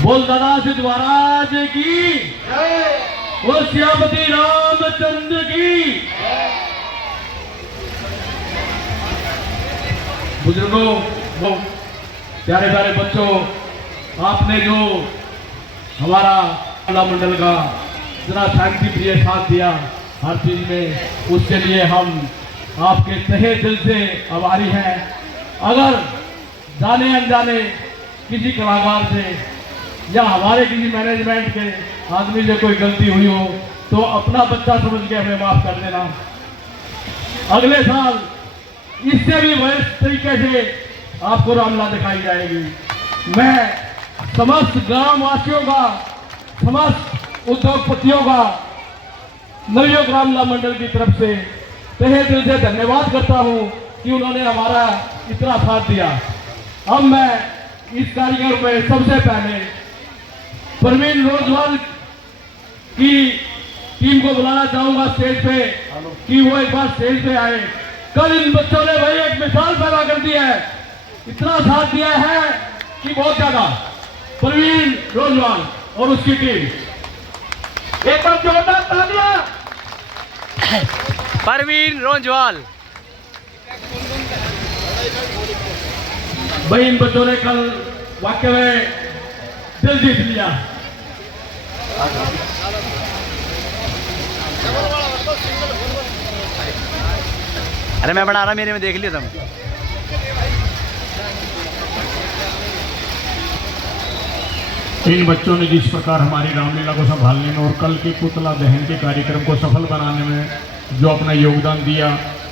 बोल दादा सिद्ध महाराज की, बोल श्यामती रामचंद्र की। बुजुर्गों, प्यारे प्यारे बच्चों, आपने जो हमारा कला मंडल का इतना शांति प्रिय साथ दिया हर चीज में, उसके लिए हम आपके तहे दिल से आभारी हैं। अगर जाने अनजाने किसी कलाकार से या हमारे किसी मैनेजमेंट के आदमी से कोई गलती हुई हो तो अपना बच्चा समझ के हमें माफ कर देना। अगले साल इससे भी बेहतर तरीके से आपको रामलीला दिखाई जाएगी। मैं समस्त ग्रामवासियों का, समस्त उद्योगपतियों का नवयुग रामलीला मंडल की तरफ से तहे दिल से धन्यवाद करता हूं कि उन्होंने हमारा इतना साथ दिया। अब मैं इस कार्यक्रम में सबसे पहले परवीन रोजवाल की टीम को बुलाना चाहूंगा स्टेज पे कि वो एक बार स्टेज पे आए। कल इन बच्चों ने भाई एक मिसाल पैदा कर दी है, इतना साथ दिया है कि बहुत ज्यादा। परवीन रोजवाल और उसकी टीम, एक बार जोरदार तालियां। परवीन रोजवाल। भाई इन बच्चों ने कल वाकई में दिल जीत लिया। अरे मैं बना रहा, मेरे में देख लिया तुम। इन बच्चों ने जिस प्रकार हमारी रामलीला को संभालने में और कल के पुतला दहन के कार्यक्रम को सफल बनाने में जो अपना योगदान दिया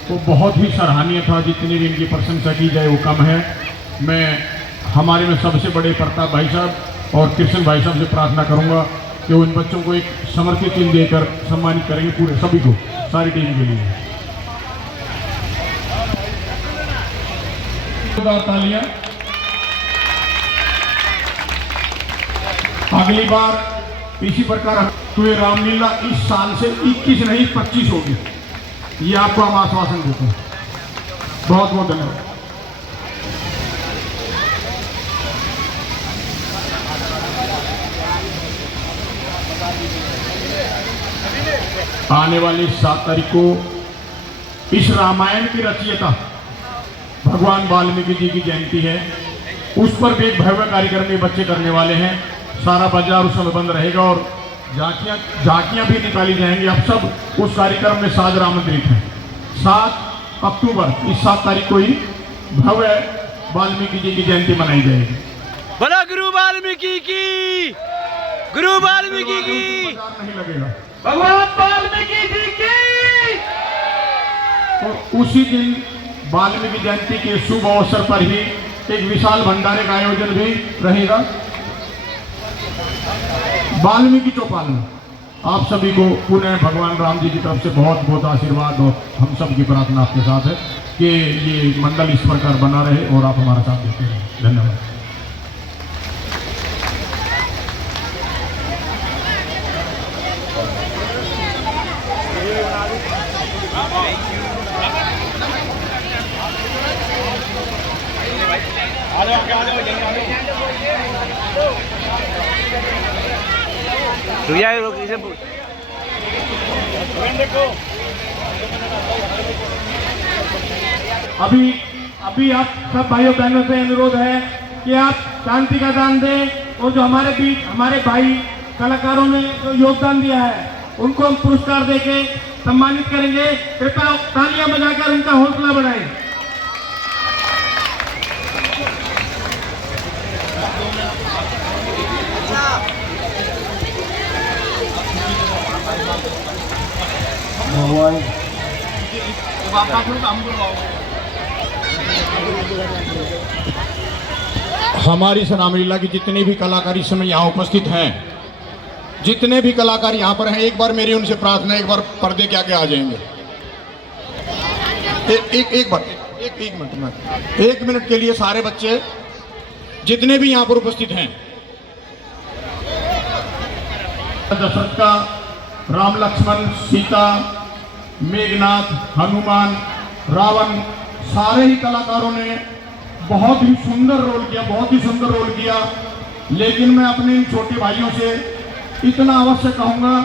वो बहुत ही सराहनीय था। जितनी भी इनकी प्रशंसा की जाए वो कम है। मैं हमारे में सबसे बड़े प्रताप भाई साहब और कृष्ण भाई साहब से प्रार्थना करूंगा कि वो इन बच्चों को एक समर्पित चिन्ह देकर सम्मानित करेंगे, पूरे सभी को, सारी टीम के लिए। तालियां। अगली बार इसी प्रकार तो ये रामलीला इस साल से 21 नहीं 25 होगी, ये आपको हम आश्वासन देते हैं। बहुत बहुत धन्यवाद। आने वाली 7 तारीख को इस रामायण की रचयिता भगवान वाल्मीकि जी की जयंती है। उस पर भी एक भव्य कार्यक्रम ये बच्चे करने वाले हैं। सारा बाजार उस समय बंद रहेगा और झांकियां भी निकाली जाएंगी। अब सब उस कार्यक्रम में साज आमंत्रित हैं। 7 अक्टूबर, इस 7 तारीख को ही भव्य वाल्मीकि जी की जयंती मनाई जाएगी। बोलो गुरु वाल्मीकि की, गुरु वाल्मीकि की। नहीं लगेगा। भगवान वाल्मीकि जी की। तो उसी दिन वाल्मीकि जयंती के शुभ अवसर पर ही एक विशाल भंडारे का आयोजन भी रहेगा वाल्मीकि चौपाल में। आप सभी को पुनः भगवान राम जी की तरफ से बहुत बहुत आशीर्वाद और हम सब की प्रार्थना आपके साथ है कि ये मंडल इस प्रकार बना रहे और आप हमारा साथ देते रहें। धन्यवाद। अभी आप सब भाइयों बहनों से अनुरोध है कि आप शांति का दान दें और जो हमारे बीच हमारे भाई कलाकारों ने जो योगदान दिया है उनको हम पुरस्कार देके सम्मानित करेंगे। कृपया तालियां बजाकर उनका हौसला बढ़ाएं। हमारी इस रामलीला की जितने भी कलाकार इस समय यहाँ उपस्थित हैं, जितने भी कलाकार यहाँ पर हैं, एक बार मेरी उनसे प्रार्थना, एक बार पर्दे के आगे आ जाएंगे। एक मिनट के लिए सारे बच्चे जितने भी यहाँ पर उपस्थित हैं, दशरथ का, राम लक्ष्मण सीता, मेघनाथ, हनुमान, रावण, सारे ही कलाकारों ने बहुत ही सुंदर रोल किया, बहुत ही सुंदर रोल किया। लेकिन मैं अपने इन छोटे भाइयों से इतना अवश्य कहूँगा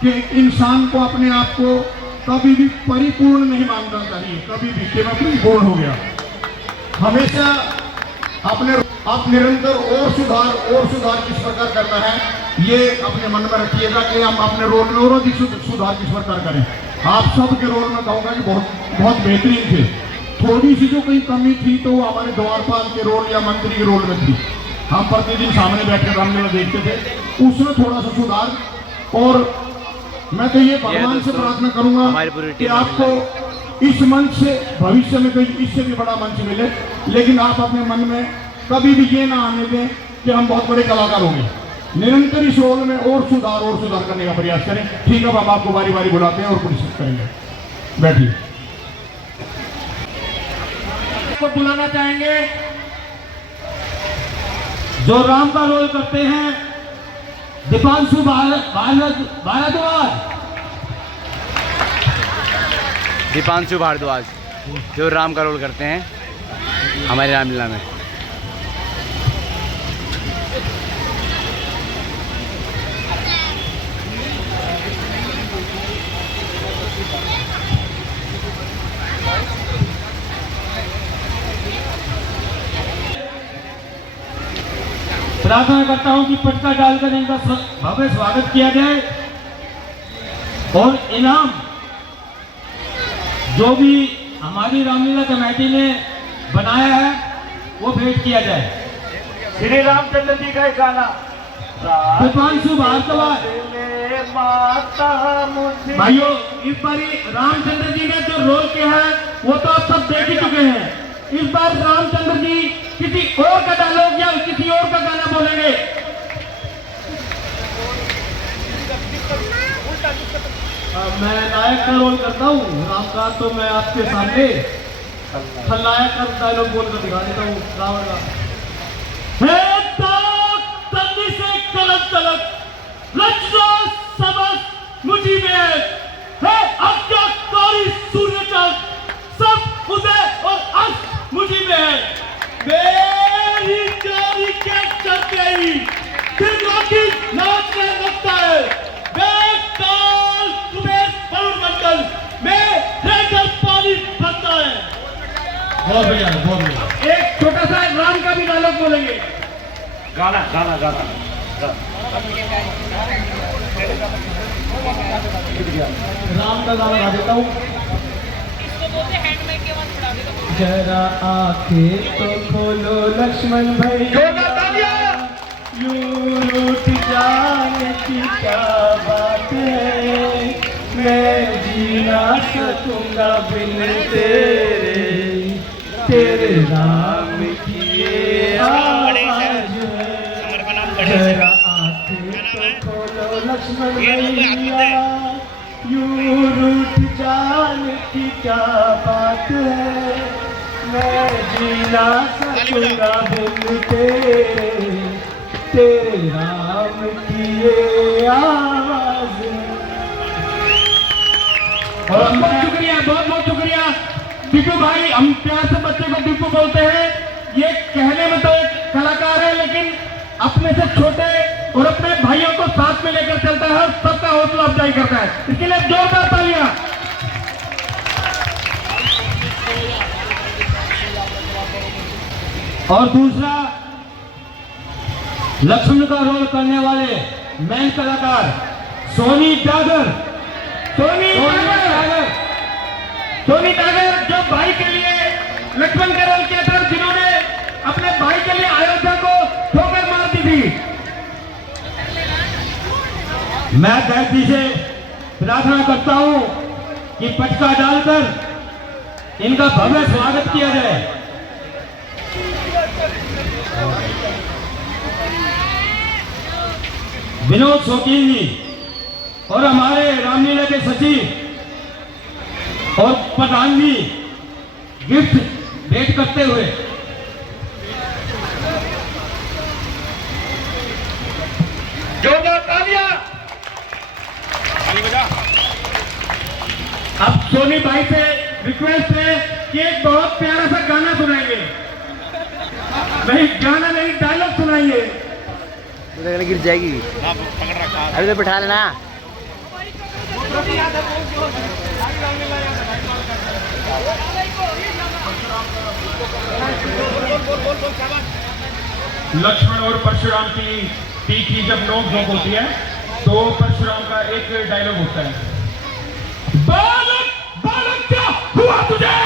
कि इंसान को अपने आप को कभी भी परिपूर्ण नहीं मानना चाहिए, कभी भी कि मैं परिपूर्ण हो गया। हमेशा अपने आप निरंतर और सुधार किस प्रकार करना है, ये अपने मन में रखिएगा कि हम अपने रोल में और अधिक सुधार किस प्रकार करें। आप सबके रोल में कहूँगा कि बहुत बेहतरीन थे। थोड़ी सी जो कहीं कमी थी तो वो हमारे द्वारपाल के रोल या मंत्री के रोल में थी। हम प्रतिदिन सामने बैठकर रामलीला देखते थे, उसमें थोड़ा सा सुधार। और मैं तो ये भगवान से प्रार्थना करूंगा कि आपको इस मंच से भविष्य में कोई इससे भी बड़ा मंच मिले, लेकिन आप अपने मन में कभी भी ये ना आने दें कि हम बहुत बड़े कलाकार होंगे। निरंतर इस रोल में और सुधार करने का प्रयास करें। ठीक है, अब हम आपको बारी बारी बुलाते हैं और कोशिश करेंगे। बैठिए। को बुलाना चाहेंगे जो राम का रोल करते हैं, दीपांशु भारद्वाज। दीपांशु भारद्वाज जो राम का रोल करते हैं हमारे रामलीला में। प्रार्थना करता हूं कि पटका डालकर इनका भव्य स्वागत किया जाए और इनाम जो भी हमारी रामलीला कमेटी ने बनाया है वो भेंट किया जाए। श्री रामचंद्र जी का एक गाना, दीपांशु भारद्वाज। भाइयों, इस बार रामचंद्र जी ने जो रोल किया है वो तो आप सब देख ही चुके हैं। इस बार रामचंद्र जी किसी और का डायलॉग या किसी और का गाना बोलेंगे। मैं नायक का रोल करता हूँ राम का, तो मैं आपके सामने खलनायक का डायलॉग बोलकर दिखा देता हूँ रावण का। से कलक तलक लज्जा सबक मुझी में है, अज्ञाकारी सूर्य चंद सब उदय और अस्त मुझी में है। मेरी जारी के चलते ही त्रिलोकी नाचने लगता है। बेताल तुम्हें मंडल में रहकर पानी भरता है। बहुत बढ़िया, बहुत बढ़िया। एक छोटा सा राम का भी डायलॉग बोलेंगे। गाना गाना गाना राम का गाना गा देता हूँ। जरा आंखें तो खोलो लक्ष्मण भैया, यूं रूठ जाने की क्या बात है। मैं जी ना सकूंगा बिन तेरे राम की ये आवाज़। जरा आंखें तो खोलो लक्ष्मण भैया, यूं रूठ जाने की क्या बात है। मैं जी ना सकूंगा बिन तेरे राम की ये आवाज़। और बहुत शुक्रिया, बहुत शुक्रिया दीपू भाई। हम प्यार से बच्चे को दीपू बोलते हैं। ये कहने में तो एक कलाकार है, लेकिन अपने से छोटे और अपने भाइयों को साथ में लेकर चलता है और सबका हौसला अफजाई करता है। इसके लिए जोरदार तालियां। और दूसरा, लक्ष्मण का रोल करने वाले मेन कलाकार सोनी टागर। सोनी टागर जो भाई के लिए लक्ष्मण का रोल किया था, जिन्होंने अपने भाई के लिए अयोध्या को ठोकर मार दी थी। मैं दैव जी से प्रार्थना करता हूं कि पटका डालकर इनका भव्य स्वागत किया जाए। विनोद शौकीन जी और हमारे रामलीला के सचिव और प्रधान जी गिफ्ट भेंट करते हुए जोरदार तालियां। अब सोनी भाई से रिक्वेस्ट है कि एक बहुत प्यारा सा गाना सुनाएंगे। नहीं गाना नहीं, डायलॉग सुनाइए। तो गिर जाएगी। अभी तो बिठा लेना। लक्ष्मण और परशुराम की तीखी जब नोक झोंक होती है तो परशुराम का एक डायलॉग होता है, बालक बालक क्या हुआ तुझे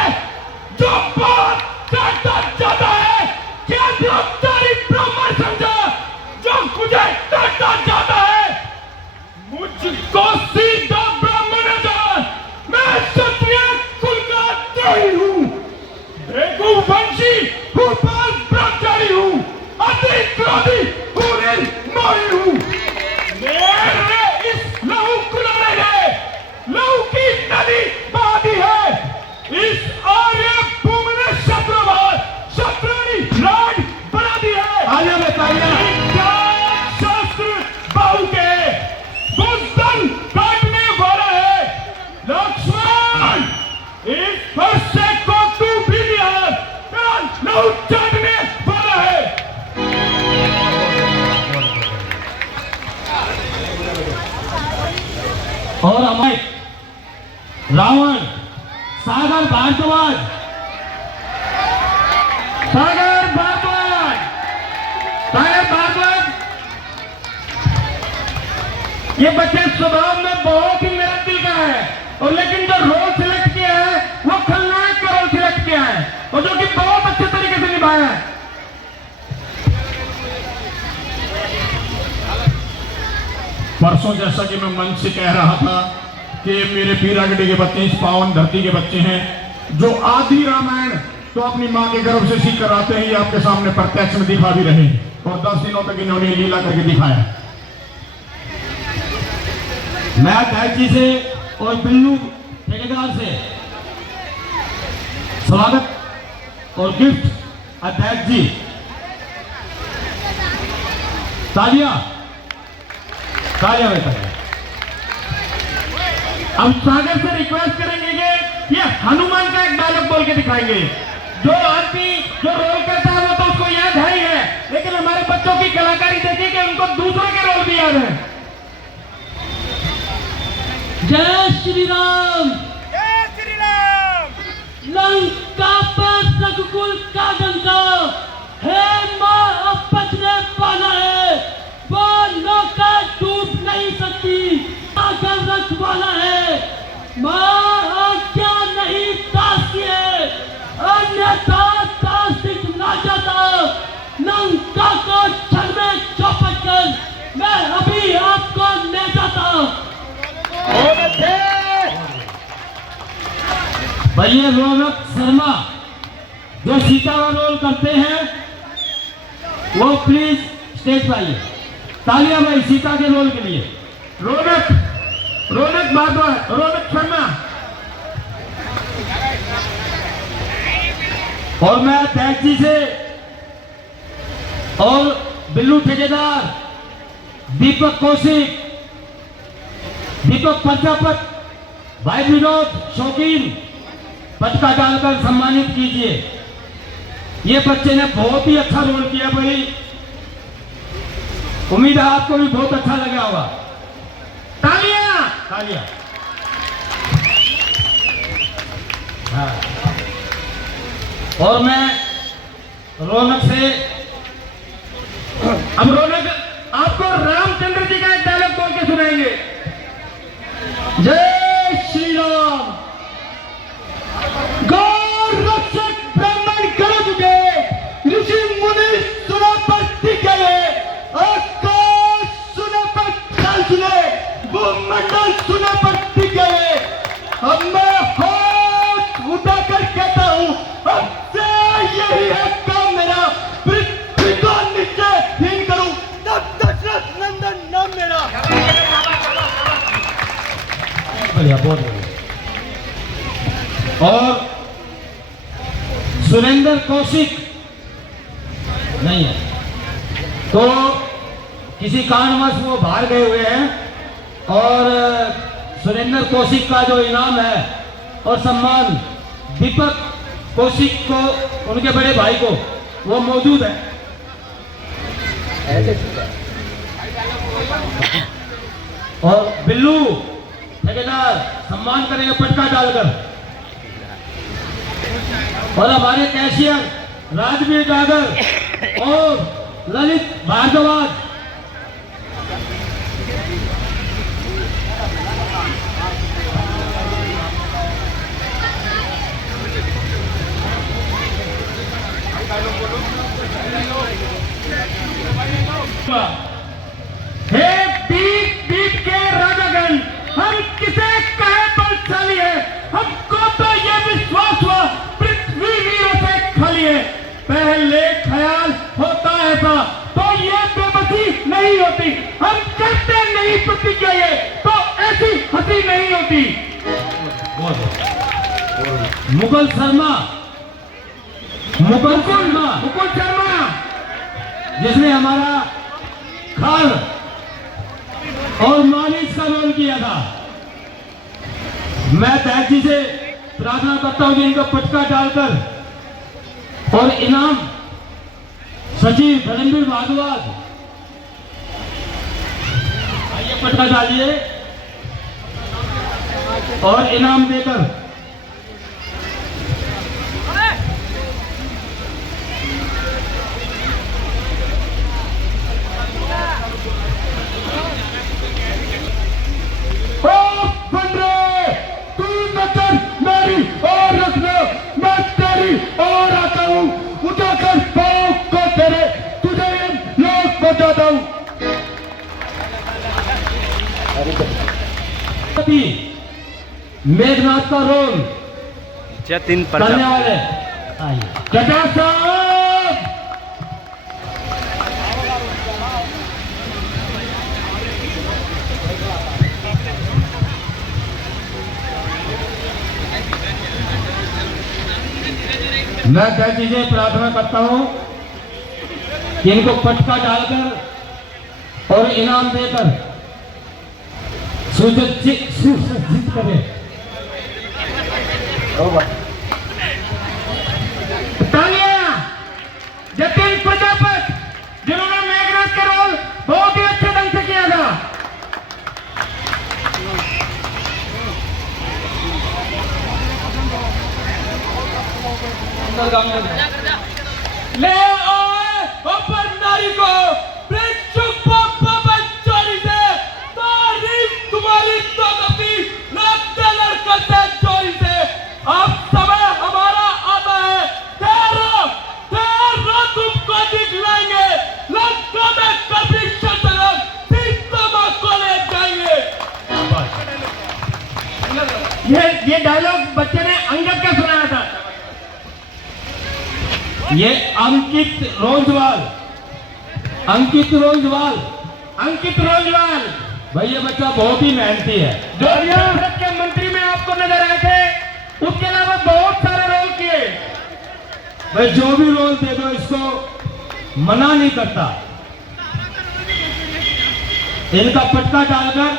जो बात करता जाता है? क्या ब्रह्मचारी ब्राह्मण समझा जो मुझे करता जाता है? मुझको सीधा ब्राह्मण जान, मैं क्षत्रिय कुल का द्रोही हूँ, रघुवंशी हूँ, ब्रह्मचारी हूँ, अति क्रोधी हूँ, निर्मोही हूँ। मेरे इस लहू कुलाने ने लहू की नदी बहाती है। इस आर्य भूमि ने शत्रणी राज बना दी है। आगे बताइए शास्त्र बाहु के बुजदन काटने वाला है। लक्ष्मण इस फरसे को तू भी लिया है, तेरा लहू चाटने वाला है। और हमारे रावण सागर भारद्वाज ये बच्चे स्वभाव में बहुत ही मेरा दिल का है, और लेकिन जो रोल सिलेक्ट किया है वो खलनायक का रोल सिलेक्ट किया है, और जो कि बहुत अच्छे तरीके से निभाया है। परसों जैसा कि मैं मन से कह रहा था कि मेरे पीरागढ़ी के बच्चे, इस पावन धरती के बच्चे हैं जो आदि रामायण तो अपनी माँ के गर्भ से सीख कर आते हैं, ये आपके सामने प्रत्यक्ष में दिखा भी रहे, और 10 दिनों तक इन्होंने लीला करके दिखाया। मैं अध्यक्ष जी से और बिल्लू ठेकेदार से स्वागत और गिफ्ट। अध्यक्ष जी तालियां बेटा। अब सागर से रिक्वेस्ट करेंगे कि ये हनुमान का एक डायलॉग बोल के दिखाएंगे। जो आदमी जो रोल करता है वो तो उसको याद है ही है, लेकिन हमारे बच्चों की कलाकारी देखिए कि उनको दूसरों के रोल भी याद है। जय श्री राम, जय श्री राम। लंका पर रघुकुल का डंका है, मां अब बचने वाला है, वो नौका डूब नहीं सकती, आकर रखवाला है, मां आज्ञा नहीं दास है, अन्यथा दास ना जाता। लंका को क्षण में चौपट कर मैं अभी आपको ले जाता। भैया रौनक शर्मा जो सीता का रोल करते हैं वो प्लीज स्टेज पर आइए। तालियां भाई सीता के रोल के लिए। रौनक भारद्वाज, रौनक शर्मा। और मैं अध्यक्ष जी से और बिल्लू ठेकेदार, दीपक कौशिक, दीपक प्रजापत, भाई विनोद शौकीन पटका डालकर सम्मानित कीजिए। ये बच्चे ने बहुत ही अच्छा रोल किया भाई, उम्मीद है आपको भी बहुत अच्छा लगा होगा। तालियां तालियां। हाँ। और मैं रौनक से, अब रौनक आपको रामचंद्र जी का एक डायलॉग बोल के सुनाएंगे। जय श्री राम। गौ रक्षक ब्राह्मण गरज गए, ऋषि मुनि सुने पर टिके, आकाश सुने पर जल सुने, भूमंडल सुने पर टिके। अब मैं हाथ उठाकर कहता हूँ, अब से यही है काम मेरा, पृथ्वी को नीचे हीन करूं, तब दशरथ नंदन नाम मेरा। बढ़िया, बहुत बढ़िया। और सुरेंद्र कौशिक नहीं है तो किसी कारणवश वो बाहर गए हुए हैं, और सुरेंद्र कौशिक का जो इनाम है और सम्मान दीपक कौशिक को, उनके बड़े भाई को, वो मौजूद है। और बिल्लू ठेकेदार सम्मान करेंगे पटका डालकर। और हमारे कैशियर राजवीर डागर और ललित भारद्वाज। हे बीट बीट के राजागण, हम किसे कहे बलशाली है, हमको तो ये विश्वास हुआ पृथ्वी वीरों से खाली है। पहले ख्याल होता ऐसा तो ये बेबसी नहीं होती, हम करते नहीं प्रतिज्ञा ये तो ऐसी हंसी नहीं होती। मुकुल शर्मा जिसने हमारा खाल और मालिश का रोल किया था, मैं दैत जी से प्रार्थना करता हूं कि इनको पटका डालकर और इनाम सचिव धर्मवीर भारद्वाज आइए पटका डालिए और इनाम देकर और रखना, मैं तेरी और आता हूँ, उठाकर पाँव को तेरे तुझे लोग बताता हूँ। मेघनाथ का रोल जतिन करने वाले चचा साहब। मैं दैत से प्रार्थना करता हूं कि इनको पटका डालकर और इनाम देकर सुसज्जित करें। तालियां जतिन प्रजापत जिन्होंने मेघनाथ का रोल बहुत ही अच्छे ढंग से किया था। ले आए ऊपर नारी को चोरी से तारीफ तुम्हारी तो कभी लगते लड़का से चोरी से। अब समय हमारा आता है, तेरा तुमको दिखलाएंगे, लंका में कभी शतरंज सीता को ले जाएंगे। ये डायलॉग बच्चे ने अंगद का सुनाया था। ये अंकित रोजवाल भाई, ये बच्चा बहुत ही मेहनती है। जो भारत के मंत्री में आपको नजर आए थे, उसके अलावा बहुत सारे रोल किए। भाई जो भी रोल दे दो इसको मना नहीं करता। इनका पटका डालकर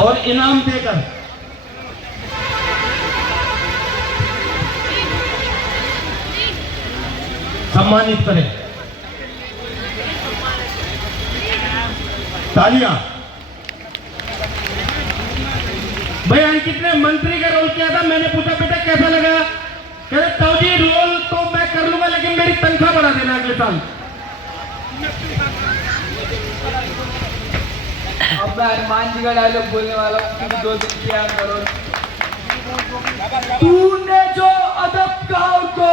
और इनाम देकर सम्मानित करें। तालियां। भाई अंकित ने मंत्री का रोल किया था। मैंने पूछा बेटा कैसा लगा, कहते ताऊ जी रोल तो मैं कर लूंगा लेकिन मेरी तनख्वाह बढ़ा देना अगले साल। अब मैं हनुमान जी का डायलॉग बोलने वाला हूँ, 2 दिन किया करो। तूने जो अदब कहा उनको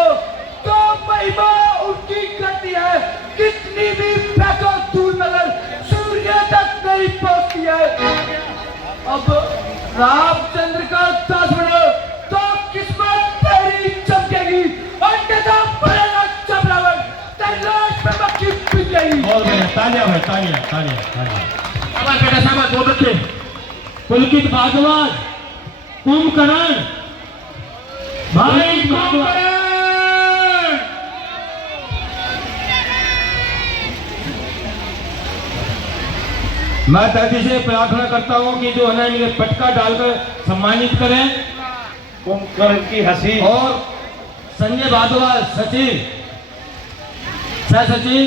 तो महिमा उनकी करती है, कितनी भी फेंको दूर नजर सूर्य तक नहीं पहुंचती है। अब रामचंद्र का दास बनो तो किस्मत तेरी चमकेगी, अन्यथा पड़ेगा चबरावन, तेरी लाश पे मक्खी पिट जाएगी। बहुत बढ़िया, तालियां भाई, तालियां। अब बेटा साहब बहुत अच्छे। पुलकित भारद्वाज, कुंभकर्ण भाई, कुंभकर्ण मैं दादी से प्रार्थना करता हूं कि जो है ना पटका डालकर सम्मानित करें। कुंभकर्ण की हंसी और संजय भारद्वाज सह सचिव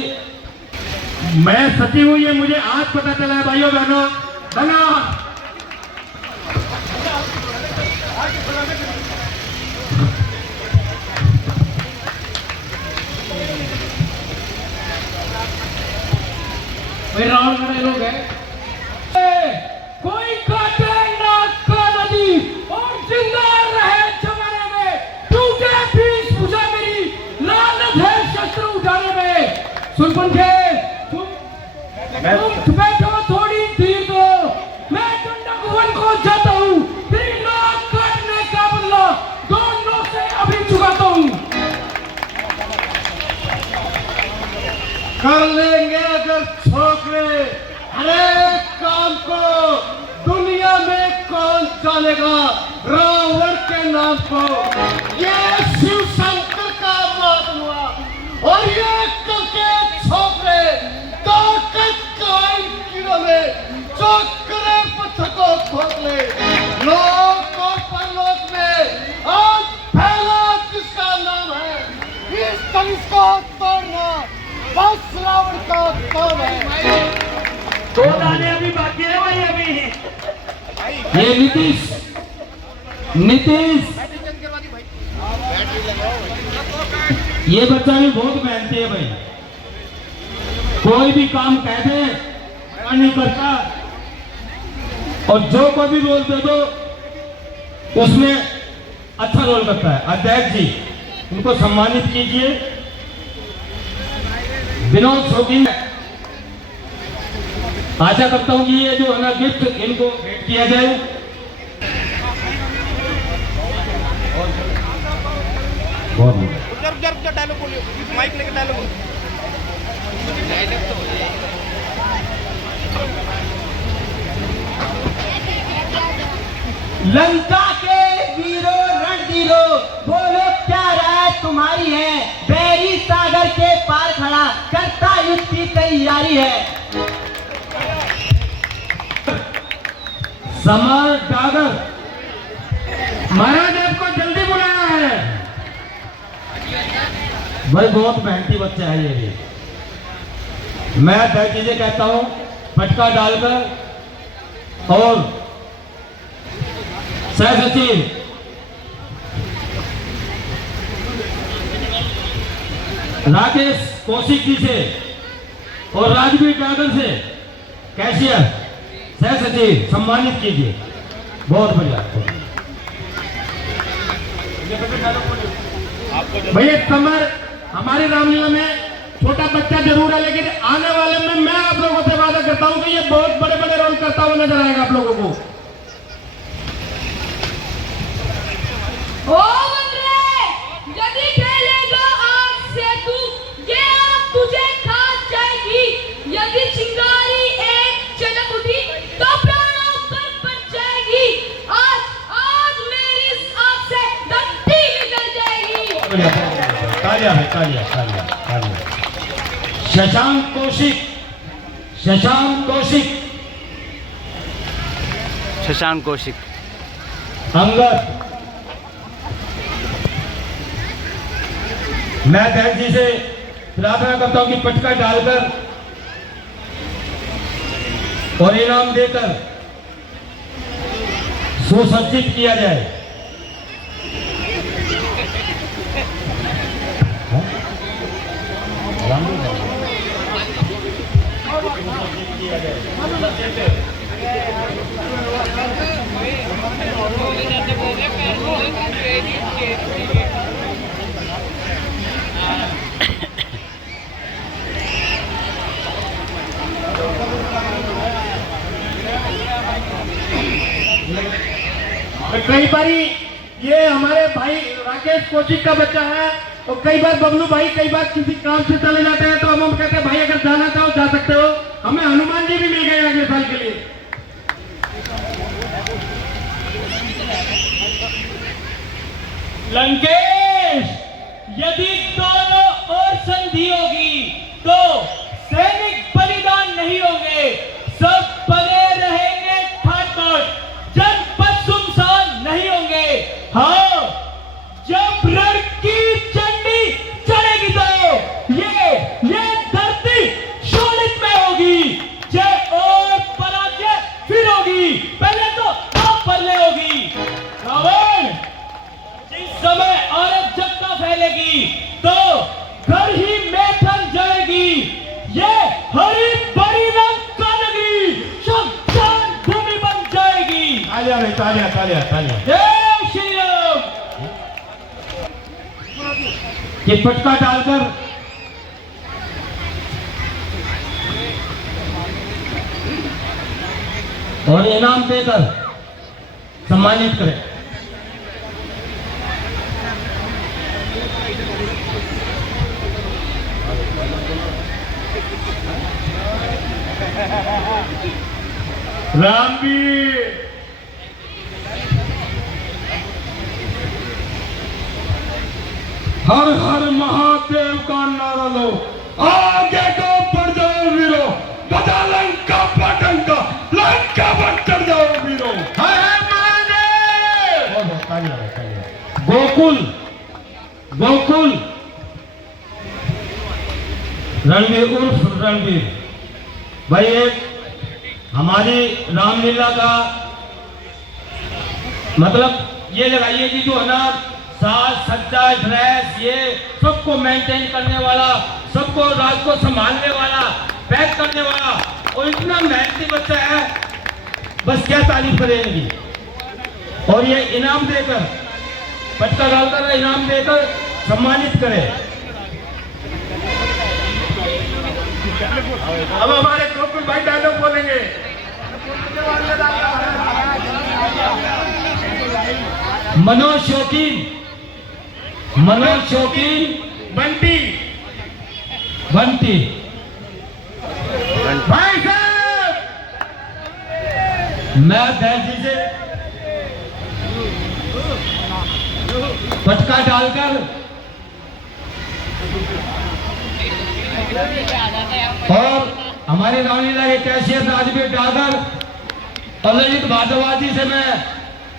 मैं सचिव हूँ, ये मुझे आज पता चला है भाइयों बहनों। धन्यवाद। भाई रावण का डायलॉग है, कोई काटे ना का नदी और जिंदा रहे जमाने में, टूटे बीच भुजा मेरी लानत है शस्त्र उठाने में। सुन पंखे, तुम बैठो थोड़ी देर दो, मैं गंडक वन को जाता हूँ, तेरी नाक काटने का बदला दोनों से अभी चुकाता हूँ। कर लेंगे अगर छोकरे हर एक काम को, दुनिया में कौन जानेगा रावण के नाम को। ये शिव शंकर का बात हुआ और ये कल के छोकरे ताकत काई कीड़ों में जो करे पत्थर को ठोक ले। लोक और परलोक में आज पहला जिसका नाम है, इस तंज को तोड़ना बस रावण का काम है। तो दाने अभी बाकी है भाई अभी। ये नीतीश ये बच्चा भी बहुत मेहनती है भाई, कोई भी काम कह दे नहीं करता, और जो कोई भी रोल दे दो उसमें अच्छा रोल करता है। अध्यक्ष जी उनको सम्मानित कीजिए। विनोद शौकीन, आशा करता हूं कि ये जो है ना गिफ्ट इनको भेंट किया जाए। डायलॉग बोलिए, माइक लेकर डायलॉग बोलिए। लंका के वीरों रणधीरों, बोलो क्या राय तुम्हारी है, बैरी सागर के पार खड़ा करता युद्ध की तैयारी है। समर डागर महाराज आपको जल्दी बुलाया है। भाई बहुत मेहनती बच्चा है ये भी। मैं दस चीजें कहता हूं, पटका डालकर और सह सचिव राकेश कौशिक जी से और राजवीर डागर से कैशियर सह सचिव सम्मानित कीजिए। बहुत बढ़िया भैया। समर हमारी रामलीला में छोटा बच्चा जरूर है, लेकिन आने वाले में मैं आप लोगों से वादा करता हूं कि ये बहुत बड़े बड़े रोल करता हुआ नजर आएगा आप लोगों को। ओ बंदरे, यदि खेलेगा आग से तू, ये आग तुझे खा जाएगी। यदि चिंगारी एक चटक उठी तो प्राणों पर बच जाएगी। आज मेरी इस आग से डंडी निकल जाएगी। तालियां है, तालियां तालियां तालियां। शशांक कौशिक, शशांक कौशिक, शशांक कौशिक, अंगद। मैं अध्यक्ष जी से प्रार्थना करता हूं कि पटका डालकर और इनाम देकर सुसज्जित किया जाए। कई बारी ये हमारे भाई राकेश कौशिक का बच्चा है, और कई बार बबलू भाई कई बार किसी काम से चले जाते हैं, तो हम कहते हैं भाई अगर जाना चाहो जा सकते हो। हमें हनुमान जी भी मिल गए अगले साल के लिए। लंकेश, यदि दोनों ओर संधि होगी तो सैनिक बलिदान नहीं होंगे, सब बने रहेंगे ठाट बाट, जनपद सुनसान नहीं होंगे। हाँ, जब रण की चंडी चढ़ेगी तो ये धरती शोणित हरी भरी लंका नगरी शमशान भूमि बन जाएगी। तालियां भाई, तालियां तालियां तालियां। जय श्री राम। ये पटका डालकर और इनाम देकर सम्मानित करें। रामवीर हर हर महादेव का नारा लो, आगे को बढ़ जाओ वीरो, बजा लंका पटंका, लंका पर चढ़ जाओ वीरो। हर महादेव। गोकुल गोकुल रणवीर उर्फ रणवीर भाई, एक हमारी रामलीला का मतलब ये लगाइए कि जो है ना साज सज्जा ड्रेस ये सबको मेंटेन करने वाला, सबको राज को संभालने वाला, पैक करने वाला और इतना मेहनती बच्चा है, बस क्या तारीफ करेंगी। और ये इनाम देकर, पटका डालकर इनाम देकर सम्मानित करें। अब हमारे गोकुल भाई डायलॉग बोलेंगे। मनोज शौकीन बंटी बंटी भाई साहब, मैं जी से पटका डालकर और हमारे रामलीला के कैशियर राजवीर डागर और ललित भारद्वाज जी से मैं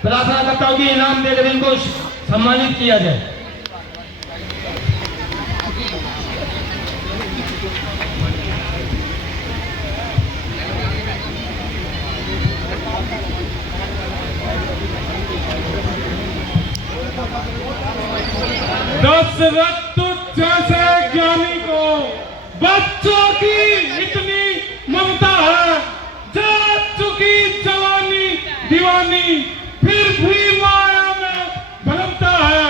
प्रार्थना करता हूँ कि इनाम देकर इनको सम्मानित किया जाए। दशरथ जैसे ज्ञानी को बच्चों की इतनी ममता है, जा चुकी जवानी दीवानी फिर भी माया में भरमता है।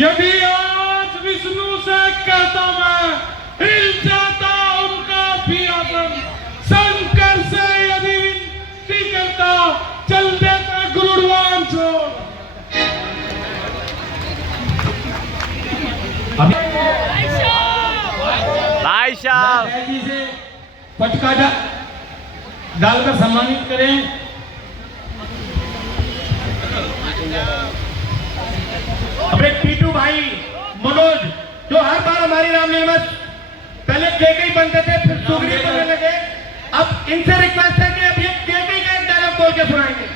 यदि आज विष्णु से कहता मैं, हिल जाता उनका भी आसन, शंकर से यदि विनती करता चल देता गुरुवान छोड़। भाई साहब जी से पटका डालकर सम्मानित करें। अपने टीटू भाई मनोज, जो हर बार हमारी रामलीला में पहले केकई बनते थे फिर सुगरी बनने लगे, अब इनसे रिक्वेस्ट है कि अब ये केकई का एक डायलॉग बोल के सुनाएंगे।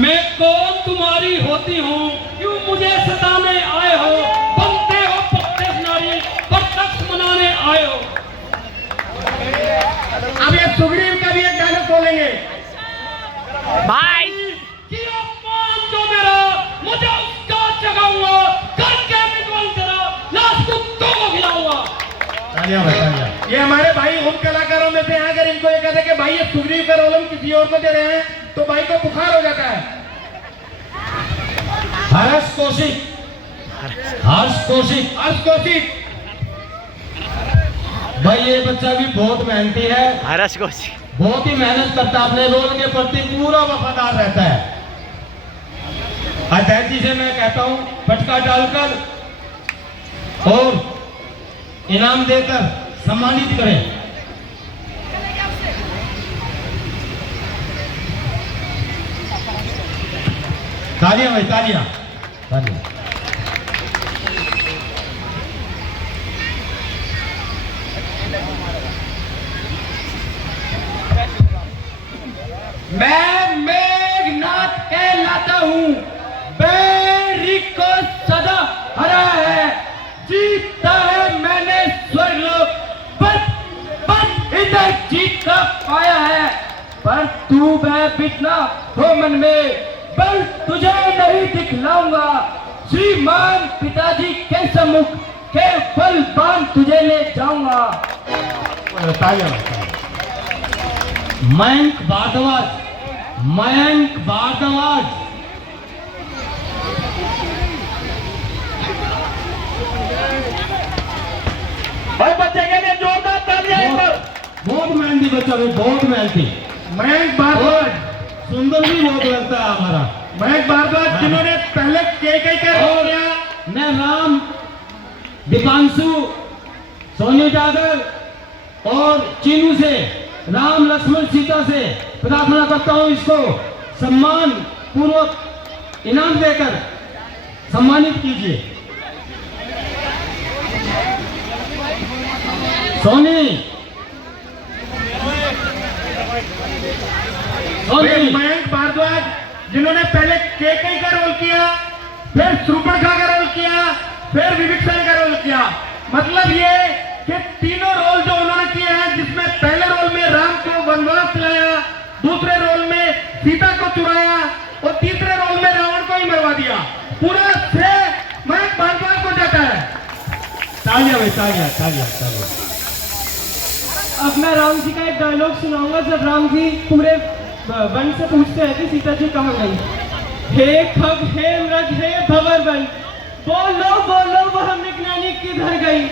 मैं कौन तुम्हारी होती हूँ, क्यों मुझे सताने आए हो, बनते हो पत्ते नारी पर तख्त मनाने आए हो। अब ये सुग्रीव का भी एक डायलॉग बोलेंगे। भाई कि अपमान जो मेरा मुझे उसका जगाऊंगा, करके विद्वान तेरा लाश कुत्तों को खिलाऊंगा। ये हमारे भाई उन कलाकारों में से हैं, अगर इनको ये कहते कि भाई ये सुग्रीव का रोल हम किसी और को दे रहे हैं तो भाई को बुखार हो जाता है। हर्ष कौशिक भाई, ये बच्चा भी बहुत मेहनती है, हर्ष कौशिक बहुत ही मेहनत करता है, अपने रोल के प्रति पूरा वफादार रहता है। अजय जी से मैं कहता हूं पटका डालकर और इनाम देकर सम्मानित करें। तालियां भाई, तालियां तालियां। मैं मेघनाथ कहलाता हूँ, बैरी को सदा हरा है, जीता है मैंने स्वर्गलोक, बस इधर जीत का पाया है। पर तू भयभीत ना हो मन में, बल तुझे नहीं दिखलाऊंगा, श्रीमान पिताजी के सम्मुख के बल बांध तुझे ले जाऊंगा। मयंक भारद्वाज, मयंक भारद्वाज। भाई बच्चे के लिए जोरदार तालियां एक बार। बहुत मेहनती बच्चा भाई, बहुत मेहनती। मयंक भारद्वाज, सुंदर भी बहुत लगता है हमारा मयंक भारद्वाज जिन्होंने पहले के रोल किया। मैं राम, दीपांशु, सोनी डागर और चीनू से, राम लक्ष्मण सीता से प्रार्थना करता हूं इसको सम्मान पूर्वक इनाम देकर सम्मानित कीजिए। सोनी, सोनी। मयंक भारद्वाज जिन्होंने पहले के का रोल किया, फिर सुपर्णखा का रोल किया, फिर विभीषण का रोल किया। मतलब ये कि तीनों रोल जो उन्होंने किए हैं, जिसमें पहले रोल में राम को वनवास दिलाया, दूसरे रोल में सीता को चुराया और तीसरे रोल में रावण को ही मरवा दिया। पूरा श्रेय मयंक भारद्वाज को जाता है। तालियां भाई, तालियां तालियां तालियां। अब मैं राम जी का एक डायलॉग सुनाऊंगा। जब राम जी पूरे वन से पूछते हैं कि सीता जी कहाँ गई। हे खग, हे मृग, हे भंवर वन, बोलो बोलो वह मृगनैनी किधर गई।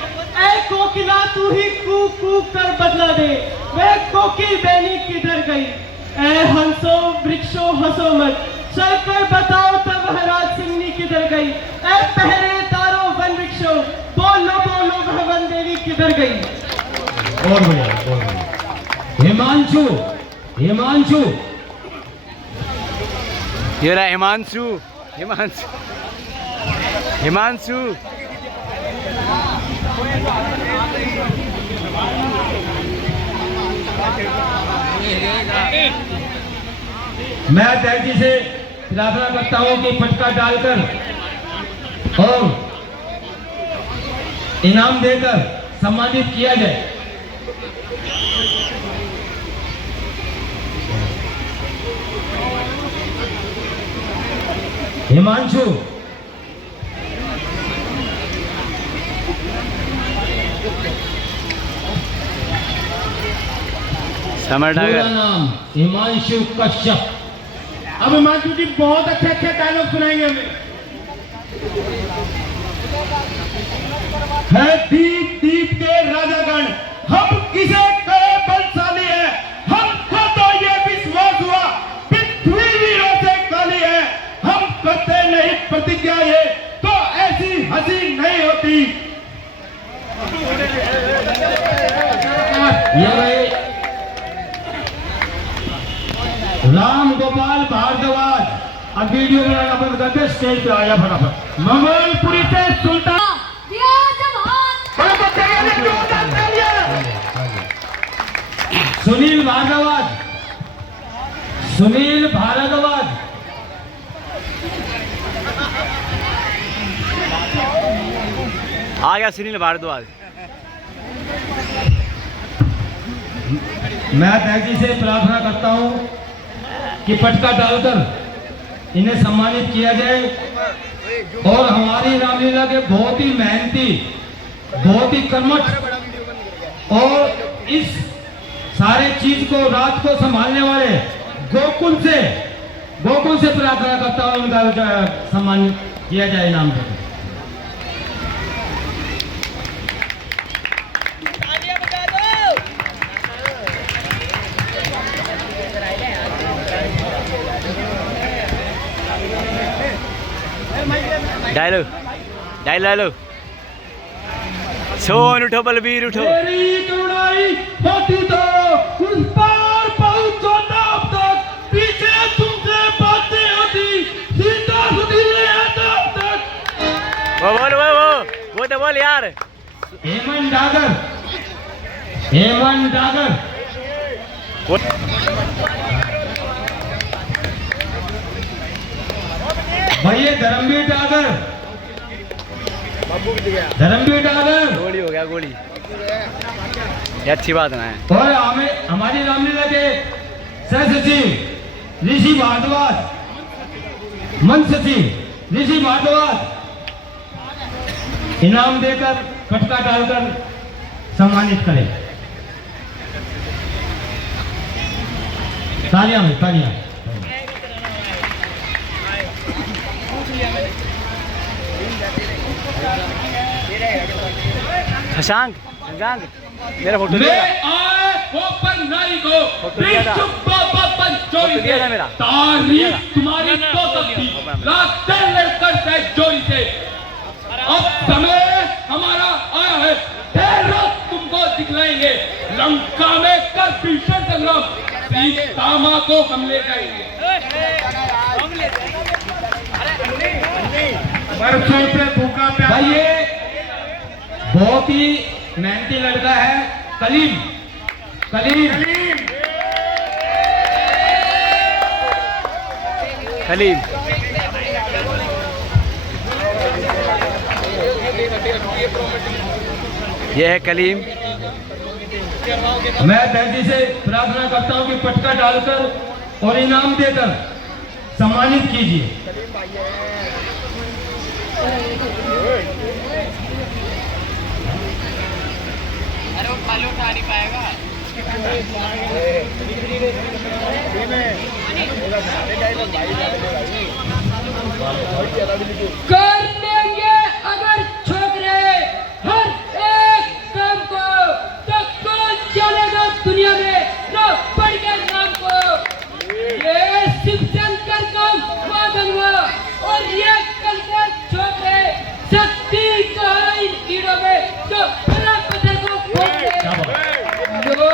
ऐ कोकिला तू ही कूक कूक कर बदला दे, वह कोकिल बैनी किधर गई। ऐ हंसो वृक्षो हंसो मत, चल कर बताओ तब वह राज सिंहनी किधर गई। ऐ पहरेदारो वन वृक्षो, बोलो बोलो वह वन देवी किधर गई। बहुत बढ़िया, बहुत बढ़िया। हिमांशु, हिमांशु। ये रहा हिमांशु, हिमांशु, हिमांशु। मैं तैजी से प्रार्थना करता हूं कि फटका डालकर और इनाम देकर सम्मानित किया जाए। हिमांशु, समर पूरा डागर। नाम हिमांशु कश्यप। अब हिमांशु जी बहुत अच्छे अच्छे डायलॉग सुनाएंगे हमें। है दीप दीप के राजागण, हम किसे कहे बलशाली है। हमको तो ये विश्वास हुआ पृथ्वी वीरों से काली है। हम करते नहीं प्रतिज्ञा ये तो ऐसी हंसी नहीं होती। ये भाई राम गोपाल भारद्वाज। अब वीडियो बनाना बंद करके स्टेज पे आया फटाफट। मंगोलपुरी से सुल्तान। सुनील भारद्वाज, सुनील भारद्वाज। आ गया सुनील भारद्वाज। मैं तैजी से प्रार्थना करता हूं कि पटका डालकर इन्हें सम्मानित किया जाए और हमारी रामलीला के बहुत ही मेहनती, बहुत ही कर्मठ और इस सारे चीज को रात को संभालने वाले गोकुल से प्रार्थना करता हूं उनका सम्मान किया जाए नाम पर। Dialogue, dialogue. सोन उठो बलबीर उठो। तेरी करुणाई होती तो उस पार पहुंचो नाम तक। पीछे तुमसे बातें होती सीता सुधी ले नाम तक। वो बोल वो तो बोल यार। हेमंत डागर, हेमंत डागर। भैया धर्मवीर डागर, धर्मवीर डागर। गोली हो गया, गोली। ये अच्छी बात ना है। और हमें हमारी रामलीला के सह सचिव ऋषि भारद्वाज, मंच सचिव ऋषि भारद्वाज इनाम देकर पटका डालकर सम्मानित करें। तालियां में तालियां। शशांक शशांक मेरा फोटो ले लिया आए ओपन नारी को फोटो लिया था। चोरी लिया था मेरा। तारीफ तुम्हारी तो तकती लाते लड़कर से चोरी से अब समय हमारा आया है। देर रात तुमको दिखलाएंगे लंका में कर भीषण संग्राम। सीतामा को हम ले जाएंगे। बरसों से भूखा प्यासा भाई ये बहुत ही मेहनती लड़का है कलीम। कलीम खलील ये है कलीम। मैं दिल से प्रार्थना करता हूं कि पटका डालकर और इनाम देकर सम्मानित कीजिए। कर लेंगे अगर छोकरे हर एक काम को तो कौन चलेगा दुनिया में न पढ़ के नाम को। ये शिव शंकर का वादन हुआ और ये कल के छोकरे शक्ति का इन कीड़ों में जो बड़ा पत्थर को खोल लोग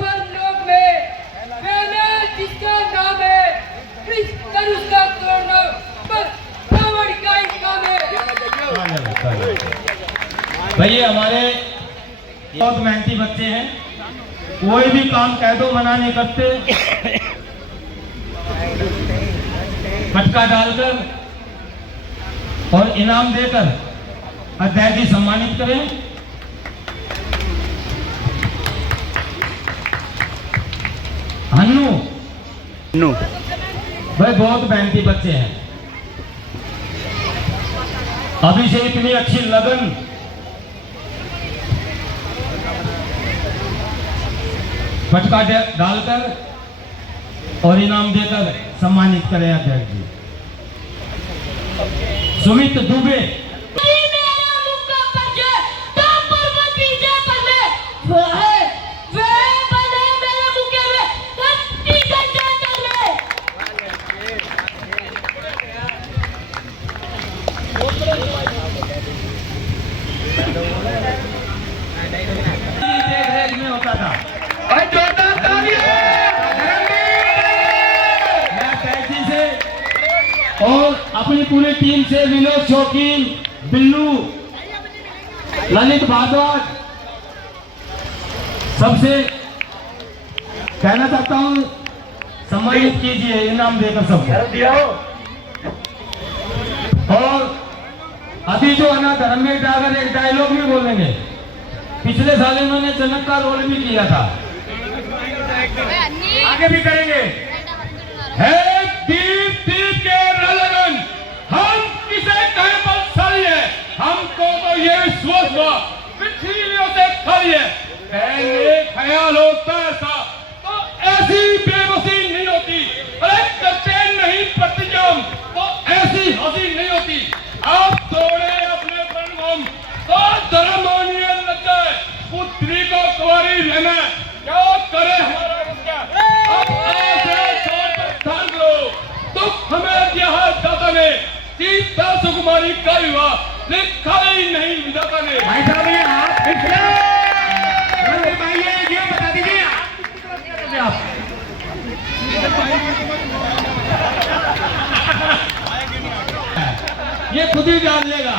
पर लोग में मैंने जिसका नाम है उसका तोड़ना पर रावण का ही काम है। भैया हमारे बहुत मेहनती बच्चे हैं, कोई भी काम कह दो मना नहीं करते। पटका डालकर और इनाम देकर अध्याय जी सम्मानित करें। हन्नू नू भाई बहुत मेहनती बच्चे हैं, अभी से इतनी अच्छी लगन पटका डालकर और इनाम देकर सम्मानित करें अध्यक्ष जी। सुमित दुबे देख रेख में होता था। मैं पैंती से और अपनी पूरी टीम से विनोद शौकीन, बिल्लू, ललित भारद्वाज सबसे कहना चाहता हूं सम्मानित कीजिए इनाम देकर सबको। और अभी जो है ना धर्मेश डागर एक डायलॉग भी बोलेंगे। पिछले साल इन्होंने जनक का रोल भी किया था, आगे भी करेंगे। है दीप दीप के रलगन हम किसे कहे बलशाली है। हमको तो ये विश्वास हुआ पृथ्वियों से खाली है। पहले ख्याल होता ऐसा तो ऐसी बेबसी नहीं होती। अरे करते नहीं प्रतिजम तो ऐसी हंसी नहीं होती। आप तोड़े अपने परिणाम तो धर्म मानिए लग जाए। पुत्री को कुंवारी रहना क्या करे हमारा रुपया। अब ऐसे स्थान लो दुख हमें दिया है दाता ने। सीता सुकुमारी का विवाह लिखा ही नहीं विधाता ने। भाई साहब ये आप भाई ये बता दीजिए आप ये खुद ही जान लेगा।